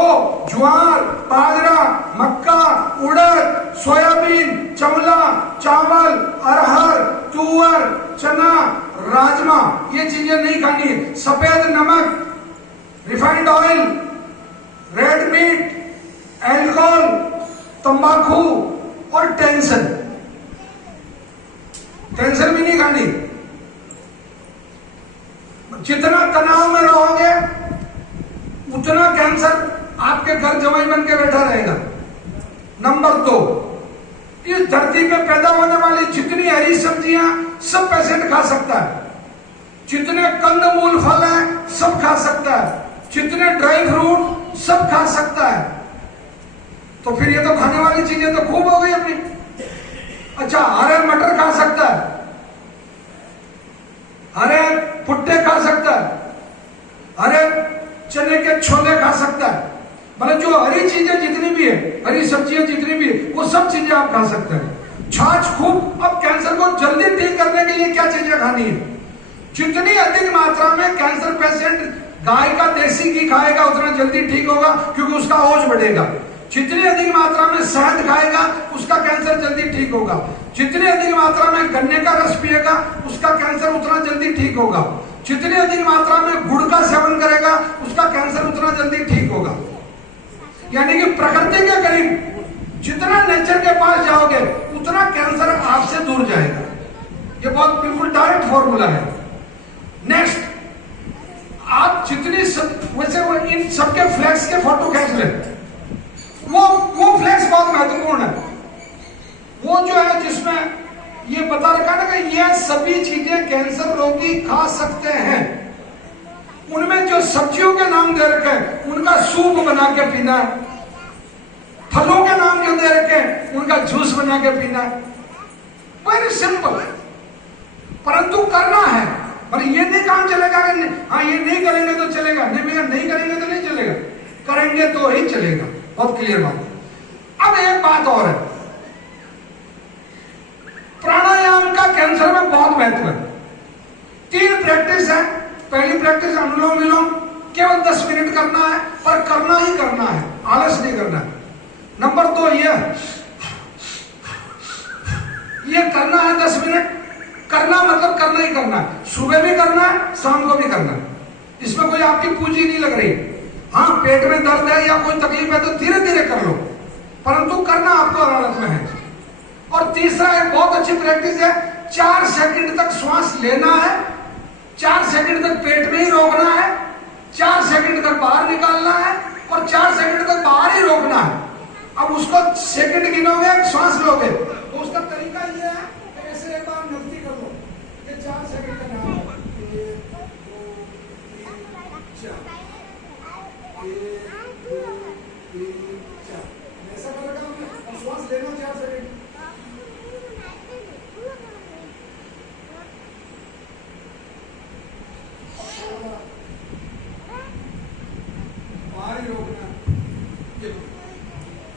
ज्वार, बाजरा, मक्का, उड़द, सोयाबीन, चवला, चावल, अरहर, तुअर, चना, राजमा, ये चीजें नहीं खानी है। सफेद नमक, refined oil, red meat, alcohol, तंबाकू और टेंशन भी नहीं खानी। जितना तनाव में रहोगे उतना कैंसर आपके घर जवाई बन के बैठा रहेगा। नंबर 2, इस धरती पे पैदा होने वाली जितनी हरी सब्जियां सब पेशेंट खा सकता है। जितने कंदमूल फल हैं सब खा सकता है। जितने ड्राई फ्रूट सब खा सकता है। तो फिर ये तो खाने वाली चीजें तो खूब हो गई अपनी। अच्छा, हरे मटर खा सकता है, हरे भुट्टे खा सकता है, हरे चने के छोले खा सकता है। मतलब जो हरी चीजें जितनी भी है, हरी सब्जियां जितनी भी है, वो सब चीजें आप खा सकते हैं। छाछ खूब। अब कैंसर को जल्दी ठीक करने के लिए क्या चीजें खानी है? जितनी अधिक मात्रा में कैंसर पेशेंट गाय का देसी घी खाएगा उतना जल्दी ठीक होगा, क्योंकि उसका औज बढ़ेगा। जितनी अधिक मात्रा में शहद खाएगा उसका कैंसर जल्दी ठीक होगा। जितनी अधिक मात्रा में गन्ने का रस पिएगा उसका कैंसर उतना जल्दी ठीक होगा। जितनी अधिक मात्रा में गुड़ का सेवन करेगा उसका कैंसर उतना जल्दी ठीक होगा। यानी कि प्रकृति के करीब जितना नेचर के पास जाओगे उतना कैंसर आपसे दूर जाएगा। ये बहुत बिल्कुल डायरेक्ट फॉर्मूला है। नेक्स्ट, आप जितनी वैसे इन सबके फ्लैक्स के फोटो खींच लें, वो फ्लेक्स बहुत महत्वपूर्ण है। वो जो है जिसमें ये बता रखा ना कि ये सभी चीजें कैंसर रोगी खा सकते हैं। उनमें जो सब्जियों के नाम दे रखे हैं उनका सूप बना के पीना है, फलों के नाम जो दे रखे हैं उनका जूस बना के पीना है। वेरी सिंपल, परंतु करना है। पर ये नहीं काम चलेगा कि हाँ ये नहीं करेंगे तो चलेगा, नहीं भैया नहीं करेंगे तो नहीं चलेगा, करेंगे तो ही चलेगा। बहुत क्लियर बात है। अब एक बात और है, प्राणायाम का कैंसर में बहुत महत्व है। 3 प्रैक्टिस है। पहली प्रैक्टिस अनुलोम विलोम, केवल 10 मिनट करना है, पर करना ही करना है, आलस नहीं करना है। नंबर 2 ये करना है 10 मिनट। करना मतलब करना ही करना है, सुबह भी करना है, शाम को भी करना है। इसमें कोई आपकी पूंजी नहीं लग रही। हाँ पेट में दर्द है या कोई तकलीफ है तो धीरे धीरे कर लो, परंतु करना आपको अदालत में है। और तीसरा एक बहुत अच्छी प्रैक्टिस है, 4 सेकंड तक श्वास लेना है, 4 सेकंड तक पेट में ही रोकना है, 4 सेकंड तक बाहर निकालना है और 4 सेकंड तक बाहर ही रोकना है। अब उसको सेकंड गिनोगे, श्वास लोगे, तो उसका तरीका यह है कि ऐसे एक बार नृत्य कर लो। ये 4 सेकंड का नाम है, 1 2 3 4, 1 2 3 4, ऐसा करेगा हमने। और श्वास लेना 4 सेकंड, बाहर ही रोकना।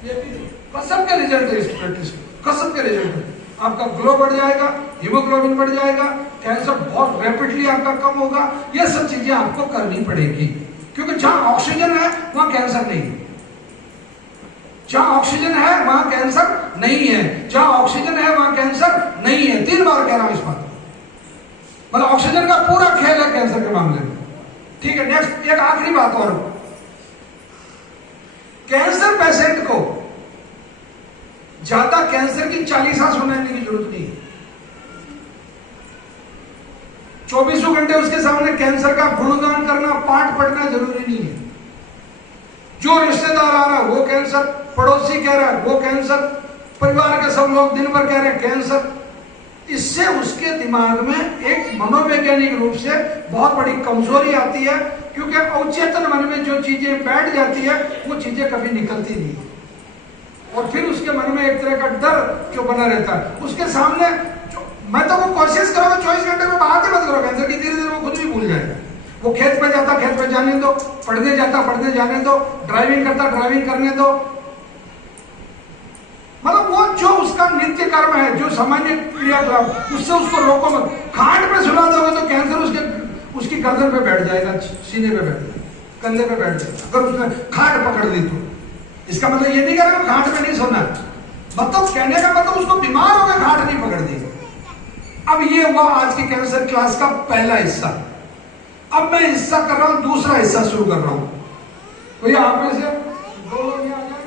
ये भी कसम के रिजल्ट है इस प्रैक्टिस में, कसम के रिजल्ट है। आपका ग्लो बढ़ जाएगा, हीमोग्लोबिन बढ़ जाएगा, कैंसर बहुत रैपिडली आपका कम होगा। ये सब चीजें आपको करनी पड़ेगी, क्योंकि जहां ऑक्सीजन है वहां कैंसर नहीं है। जहां ऑक्सीजन है वहां कैंसर नहीं है, जहां ऑक्सीजन है वहां कैंसर नहीं है। 3 बार कह रहा हूं इस बात, मतलब ऑक्सीजन का पूरा खेल है कैंसर के मामले में। ठीक है, नेक्स्ट एक आखिरी बात और, कैंसर पेशेंट को ज्यादा कैंसर की चालीसा सुनाने की जरूरत नहीं है। 24 घंटे उसके सामने कैंसर का गुणगान करना, पाठ पढ़ना जरूरी नहीं है। जो रिश्तेदार आ रहा है वो कैंसर, पड़ोसी कह रहा है वो कैंसर, परिवार के सब लोग दिन भर कह रहे हैं कैंसर। इससे उसके दिमाग में एक मनोवैज्ञानिक रूप से बहुत बड़ी कमजोरी आती है, क्योंकि अवचेतन मन में जो चीजें बैठ जाती है वो चीजें कभी निकलती नहीं, और फिर उसके मन में एक तरह का डर जो बना रहता है। उसके सामने मैं तो वो कोशिश करो 24 घंटे में बात ही मत करो कैंसर की, धीरे धीरे वो खुद भी भूल जाएगा। वो खेत पे जाता खेत पे जाने दो, पढ़ने जाता पढ़ने जाने दो, ड्राइविंग करता ड्राइविंग करने दो। मतलब वो जो उसका नित्य कर्म है, जो सामान्य क्रियाकलाप, उससे उसको रोको मत। खाट पे सुला दोगे तो कैंसर उसकी गर्दन पे बैठ जाएगा, सीने पे बैठ जाएगा, कंधे पे बैठ जाएगा, अगर उसने खाट पकड़ ली तो। इसका मतलब ये नहीं करेगा खाट पे नहीं सोना, मतलब कहने का मतलब उसको बीमार हो गया, खाट नहीं पकड़ दी। अब ये हुआ आज की कैंसर क्लास का पहला हिस्सा। अब मैं हिस्सा कर रहा हूं, दूसरा हिस्सा शुरू कर रहा हूं। भैया आप में से 2 लोग आ जाए,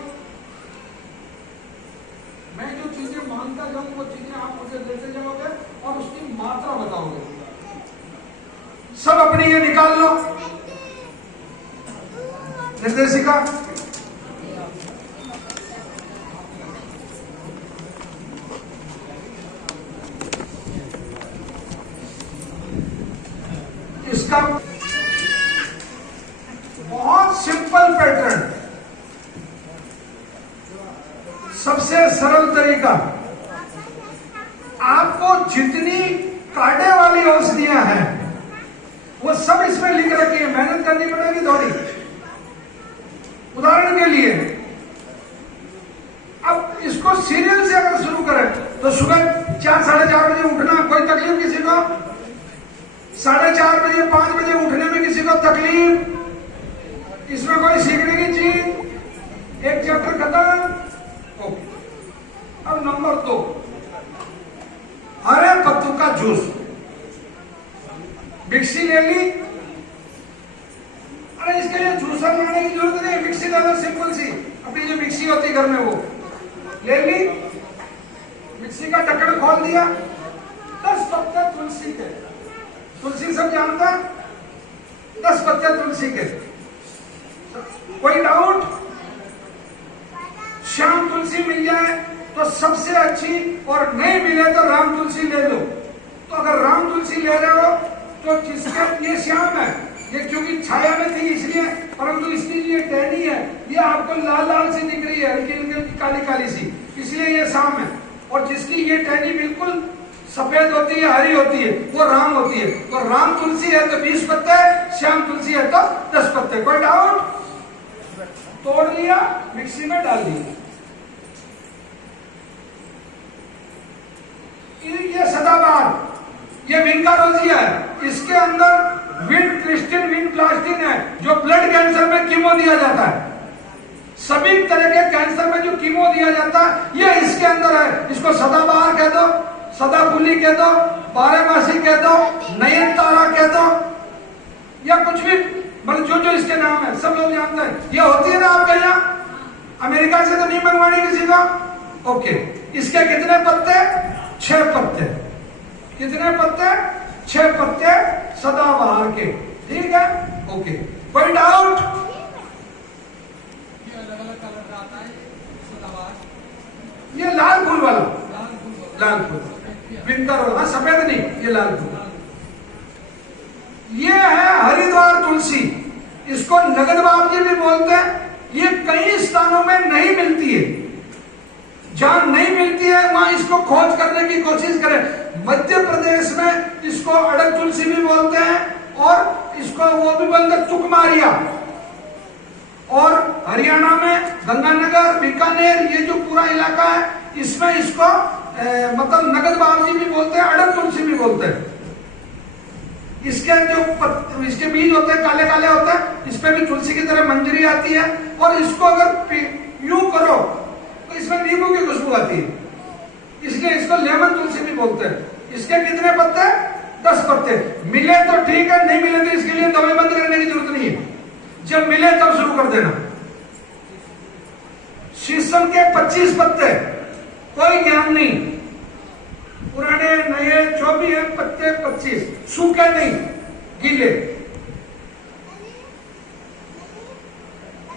मैं जो चीजें मानता जाऊं वो चीजें आप मुझे देते जाओगे और उसकी मात्रा बताओगे। सब अपनी ये निकाल लो। निर्देशिका इसका बहुत सिंपल पैटर्न, सबसे सरल तरीका, आपको जितनी कांटे वाली औषधियां हैं वो सब इसमें लिख रखी है, मेहनत करनी पड़ेगी थोड़ी। उदाहरण के लिए अब इसको सीरियल से अगर शुरू करें तो सुबह 4 साढ़े 4 बजे उठना, कोई तकलीफ किसी को? 4:30 बजे 5 बजे उठने में किसी को तकलीफ? इसमें कोई सीखने की चीज? एक चैप्टर खत्म। ओके, अब नंबर 2, हरे पत्तों का जूस। मिक्सी ले ली, अरे इसके लिए जूसर लाने की जरूरत नहीं, मिक्सी डालो सिंपल सी, अपनी जो मिक्सी होती है घर में वो ले ली, मिक्सी का ढक्कन खोल दिया, 10 पत्ते तुलसी के, तुलसी सब जानता है, 10 पत्ते तुलसी के। कोई डाउट? श्याम तुलसी मिल जाए तो सबसे अच्छी, और नहीं मिले तो राम तुलसी ले लो। तो अगर राम तुलसी ले रहे हो तो जिसका ये श्याम है, ये क्योंकि छाया में थी इसलिए, परंतु इसकी ये टहनी है ये आपको लाल लाल सी दिख रही है, हल्की हल्की काली काली सी, इसलिए ये शाम है। और जिसकी ये टहनी बिल्कुल सफेद होती है, हरी होती है, वो राम होती है। तो राम तुलसी है तो 20 पत्ते, श्याम तुलसी है तो 10 पत्ते। कोई डाउट? तोड़ लिया, मिक्सी में डाल दिया। ये सदाबहार, ये विंगारोजिया है, इसके अंदर विंड क्रिस्टिन विंड प्लास्टिन है, जो ब्लड कैंसर में कीमो दिया जाता है। सभी तरह के कैंसर में जो कीमो दिया जाता है ये इसके अंदर है। इसको सदाबहार कह दो, सदाफुली कह दो, बारहमासी कह दो, नयन तारा कह दो, या कुछ भी, मतलब जो जो इसके नाम है सब लोग जानते हैं। ये होती है ना आपके यहाँ, अमेरिका से तो नहीं मंगवानी किसी को। ओके, इसके कितने पत्ते? 6 पत्ते। कितने पत्ते? 6 पत्ते सदाबहार के। ठीक है, ओके। कोई डाउट? ये अलग अलग कलर का आता है सदाबहार, ये लाल फूल वाला, लाल फूल, लाल फूल विंटर वाला, सफेद नहीं, ये लाल फूल। ये है हरिद्वार तुलसी, इसको नगद बाबजी भी बोलते हैं। ये कई स्थानों में नहीं मिलती है, जहां नहीं मिलती है वहां इसको खोज करने की कोशिश करें। मध्य प्रदेश में इसको अड़क तुलसी भी बोलते हैं, और इसको वो भी बोलते हैं तुकमारिया। और हरियाणा में गंगानगर, बीकानेर, ये जो पूरा इलाका है इसमें इसको मतलब नगद बाबजी भी बोलते हैं, अड़क तुलसी भी बोलते हैं। इसके जो इसके बीज होते हैं काले काले होते हैं, इस पे भी तुलसी की तरह मंजरी आती है। और इसको अगर यूं करो तो इसमें नींबू की खुशबू आती है, इसलिए इसको लेमन तुलसी भी बोलते हैं। इसके कितने पत्ते? 10 पत्ते। मिले तो ठीक है, नहीं मिले तो इसके लिए दवाई बंद करने की जरूरत नहीं है, जब मिले तब शुरू कर देना। शीशम के 25 पत्ते, कोई ज्ञान नहीं, पुराने नए जो भी है पत्ते 25, सूखे नहीं, गीले।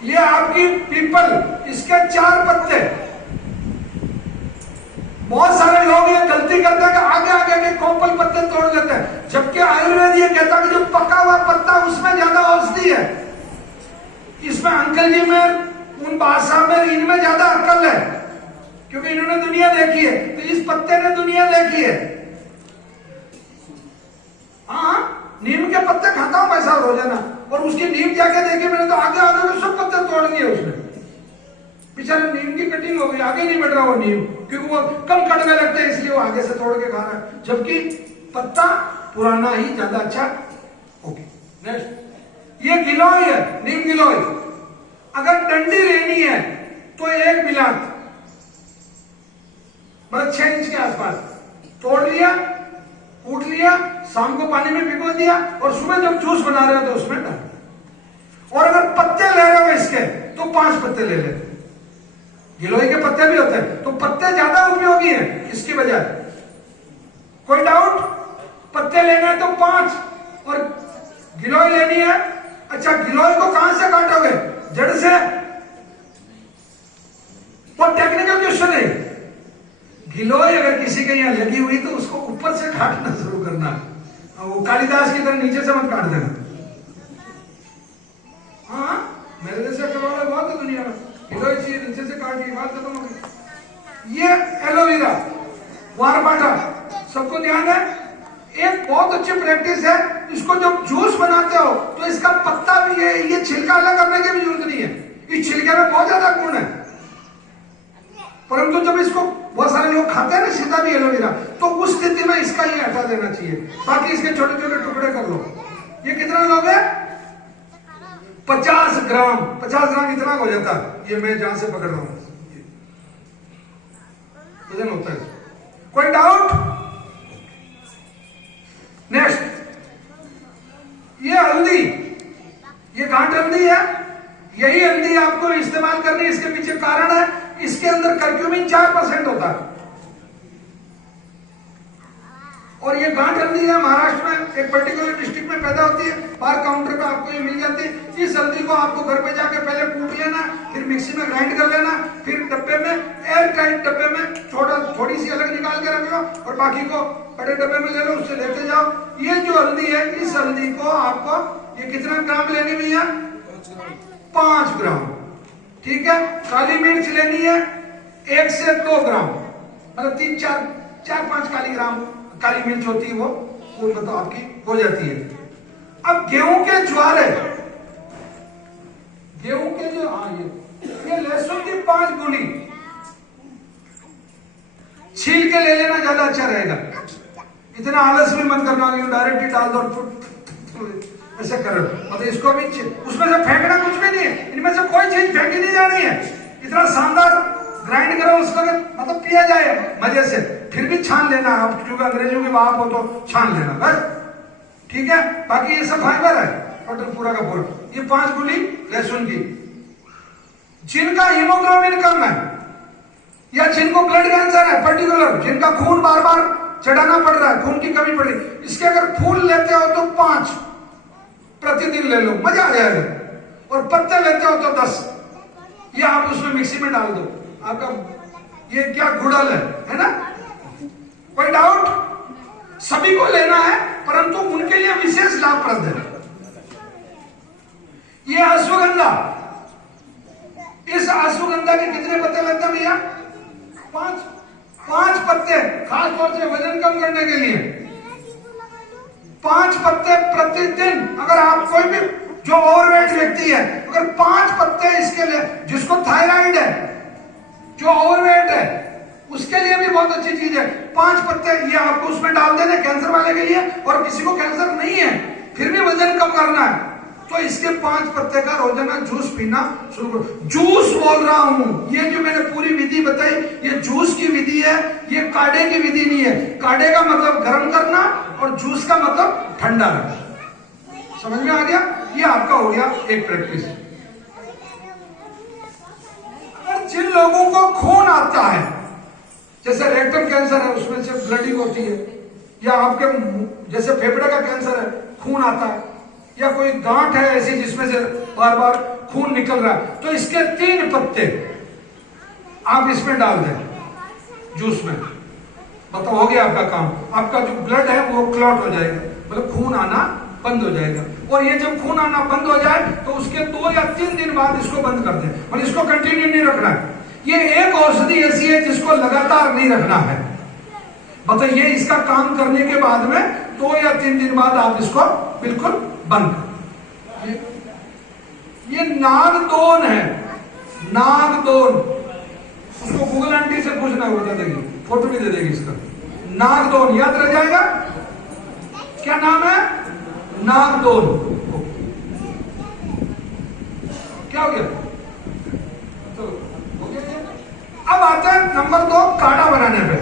ये आपकी पीपल, इसके 4 पत्ते। बहुत सारे लोग ये गलती करते हैं कि आगे आगे के कोपल पत्ते तोड़ लेते हैं, जबकि आयुर्वेद ये कहता है कि जो पका हुआ पत्ता उसमें ज्यादा औषधि है। इसमें अंकल जी में, उन बादशाह में, इनमें ज्यादा अक्ल है, क्योंकि इन्होंने दुनिया देखी है। तो इस पत्ते ने दुनिया देखी है। हाँ, नीम के पत्ते खाता हूं पैसा रोजाना, और उसकी नीम जाके देखी मैंने तो आगे आगे के सब पत्ते तोड़ दिए उसने। बेचारे नीम की कटिंग हो गई, आगे नहीं बढ़ रहा वो नीम, क्योंकि वो कम कड़वे लगते हैं इसलिए वो आगे से तोड़ के खा रहा है, जबकि पत्ता पुराना ही ज्यादा अच्छा। Okay, next. ये गिलोय है, नीम गिलोय। अगर डंडी लेनी है तो 1 बिलात, मतलब 6 इंच के आसपास तोड़ लिया, कूट लिया, शाम को पानी में भिगो दिया, और सुबह जब जूस बना रहे हो तो उसमें डाल। और अगर पत्ते ले रहे हो इसके तो 5 पत्ते ले लेते। गिलोय के पत्ते भी होते हैं, तो पत्ते ज्यादा उपयोगी हैं इसकी बजाय। कोई डाउट? पत्ते लेने हैं तो 5, और गिलोय लेनी है। अच्छा, गिलोय को कहां से काटोगे? जड़ से? वो टेक्निकल क्वेश्चन है। गिलोय अगर किसी के यहाँ लगी हुई तो उसको ऊपर से काटना शुरू करना, वो कालिदास की तरह नीचे से मत काट देना। हाँ, मेरे जैसे करवाने बहुत है दुनिया में, गिलोय चाहिए नीचे से काट के बात खत्म हो गई। ये एलोवेरा, वारपाठा, सबको ध्यान है। एक बहुत अच्छी प्रैक्टिस है, इसको जब जूस बनाते हो तो इसका पत्ता भी है, ये छिलका अलग करने की भी जरूरत नहीं है, इस छिलके में बहुत ज्यादा गुण है। परंतु जब इसको बहुत सारे लोग खाते हैं ना, सीधा भी एलोवेरा, तो उस स्थिति में इसका ये हटा देना चाहिए, बाकी इसके छोटे छोटे टुकड़े कर लो। ये कितना लोग है? 50 ग्राम। 50 ग्राम इतना हो जाता है, ये मैं जहां से पकड़ रहा हूं वजन होता है। कोई डाउट? नेक्स्ट, ये हल्दी, ये घाट हल्दी है। यही हल्दी आपको इस्तेमाल करनी है, इसके पीछे कारण है, इसके अंदर कर्क्यूमिन 4% होता है, और ये गांठ हल्दी है महाराष्ट्र में एक पर्टिकुलर डिस्ट्रिक्ट में पैदा होती है, बाहर काउंटर पे आपको ये मिल जाती है। इस हल्दी को आपको घर पे जाके पहले कूट लेना, फिर मिक्सी में ग्राइंड कर लेना, फिर डब्बे में एयर टाइट डब्बे में थोड़ी सी अलग निकाल के रख लो और बाकी को बड़े डब्बे में ले लो, उससे लेते जाओ। ये जो हल्दी है, इस हल्दी को आपको ये कितना ग्राम लेनी भी है? 5 ग्राम। ठीक है। काली मिर्च लेनी है 1 से 2 ग्राम, मतलब 4-5 काली मिर्च होती है, वो मतलब आपकी हो जाती है। अब गेहूं के ज्वार है, गेहूं के जो ये लहसुन की 5 गुनी छील के ले लेना, ज्यादा अच्छा रहेगा। इतना आलस भी मत करना, डायरेक्ट ही डाल दो, ऐसे करो। मतलब इसको भी उसमें से फेंकना कुछ भी नहीं है, इनमें से कोई चीज फेंकी नहीं जानी है। इतना शानदार ग्राइंड करो उसको, मतलब पिया जाए मजे से। फिर भी छान लेना आप, क्योंकि अंग्रेजों की बात हो तो छान लेना बस। ठीक है। बाकी ये सब फाइबर है टोटल पूरा का पूरा। ये 5 गुनी लहसुन की। जिनका हीमोग्लोबिन कम है या जिनको ब्लड कैंसर है पर्टिकुलर, जिनका खून बार बार चढ़ाना पड़ रहा है, खून की कमी पड़ रही, इसके अगर फूल लेते हो तो 5 प्रतिदिन ले लो, मजा आ जाएगा। और पत्ते लेते हो तो 10, या आप उसमें मिक्सी में डाल दो। आपका ये क्या गुड़ल है ना? कोई डाउट? सभी को लेना है, परंतु उनके लिए विशेष लाभप्रद है। ये अश्वगंधा, इस अश्वगंधा के कितने पत्ते लगते हैं भैया? 5 पत्ते, खास तौर से वजन कम करने के लिए 5 पत्ते प्रतिदिन। अगर आप कोई भी जो ओवरवेट व्यक्ति है, अगर 5 पत्ते इसके लिए, जिसको थायराइड है, जो ओवरवेट है, उसके लिए भी बहुत अच्छी चीज है। 5 पत्ते ये आपको उसमें डाल देने, कैंसर वाले के लिए। और किसी को कैंसर नहीं है फिर भी वजन कम करना है, तो इसके 5 पत्ते का रोजाना जूस पीना शुरू करो। जूस बोल रहा हूं, ये जो मैंने पूरी विधि बताई, ये जूस की विधि है, ये काढ़े की विधि नहीं है। काढ़े का मतलब गर्म करना और जूस का मतलब ठंडा रखना। समझ में आ गया? ये आपका हो गया एक प्रैक्टिस। अगर जिन लोगों को खून आता है, जैसे रेक्टम कैंसर है, उसमें से ब्लडिंग होती है, या आपके जैसे फेफड़े का कैंसर है, खून आता है, या कोई गांठ है ऐसी जिसमें से बार बार खून निकल रहा है, तो इसके 3 पत्ते आप इसमें डाल दें जूस में। मतलब हो गया आपका काम। आपका जो ब्लड है वो क्लॉट हो जाएगा, मतलब खून आना बंद हो जाएगा। और ये जब खून आना बंद हो जाए तो उसके 2 या 3 दिन बाद इसको बंद कर दें, मतलब इसको कंटिन्यू नहीं रखना है। ये एक औषधि ऐसी है जिसको लगातार नहीं रखना है। मतलब ये इसका काम करने के बाद में 2 या 3 दिन बाद आप इसको बिल्कुल बंद कर। ये नागदोन है, नागदोन। उसको गूगल आंटी से पूछना, बता देगी, फोटो भी दे देगी इसका। नागदोन याद रह जाएगा। क्या नाम है? नागदोन। क्या हो गया? तो हो गया। अब आते हैं नंबर 2 काढ़ा बनाने पे।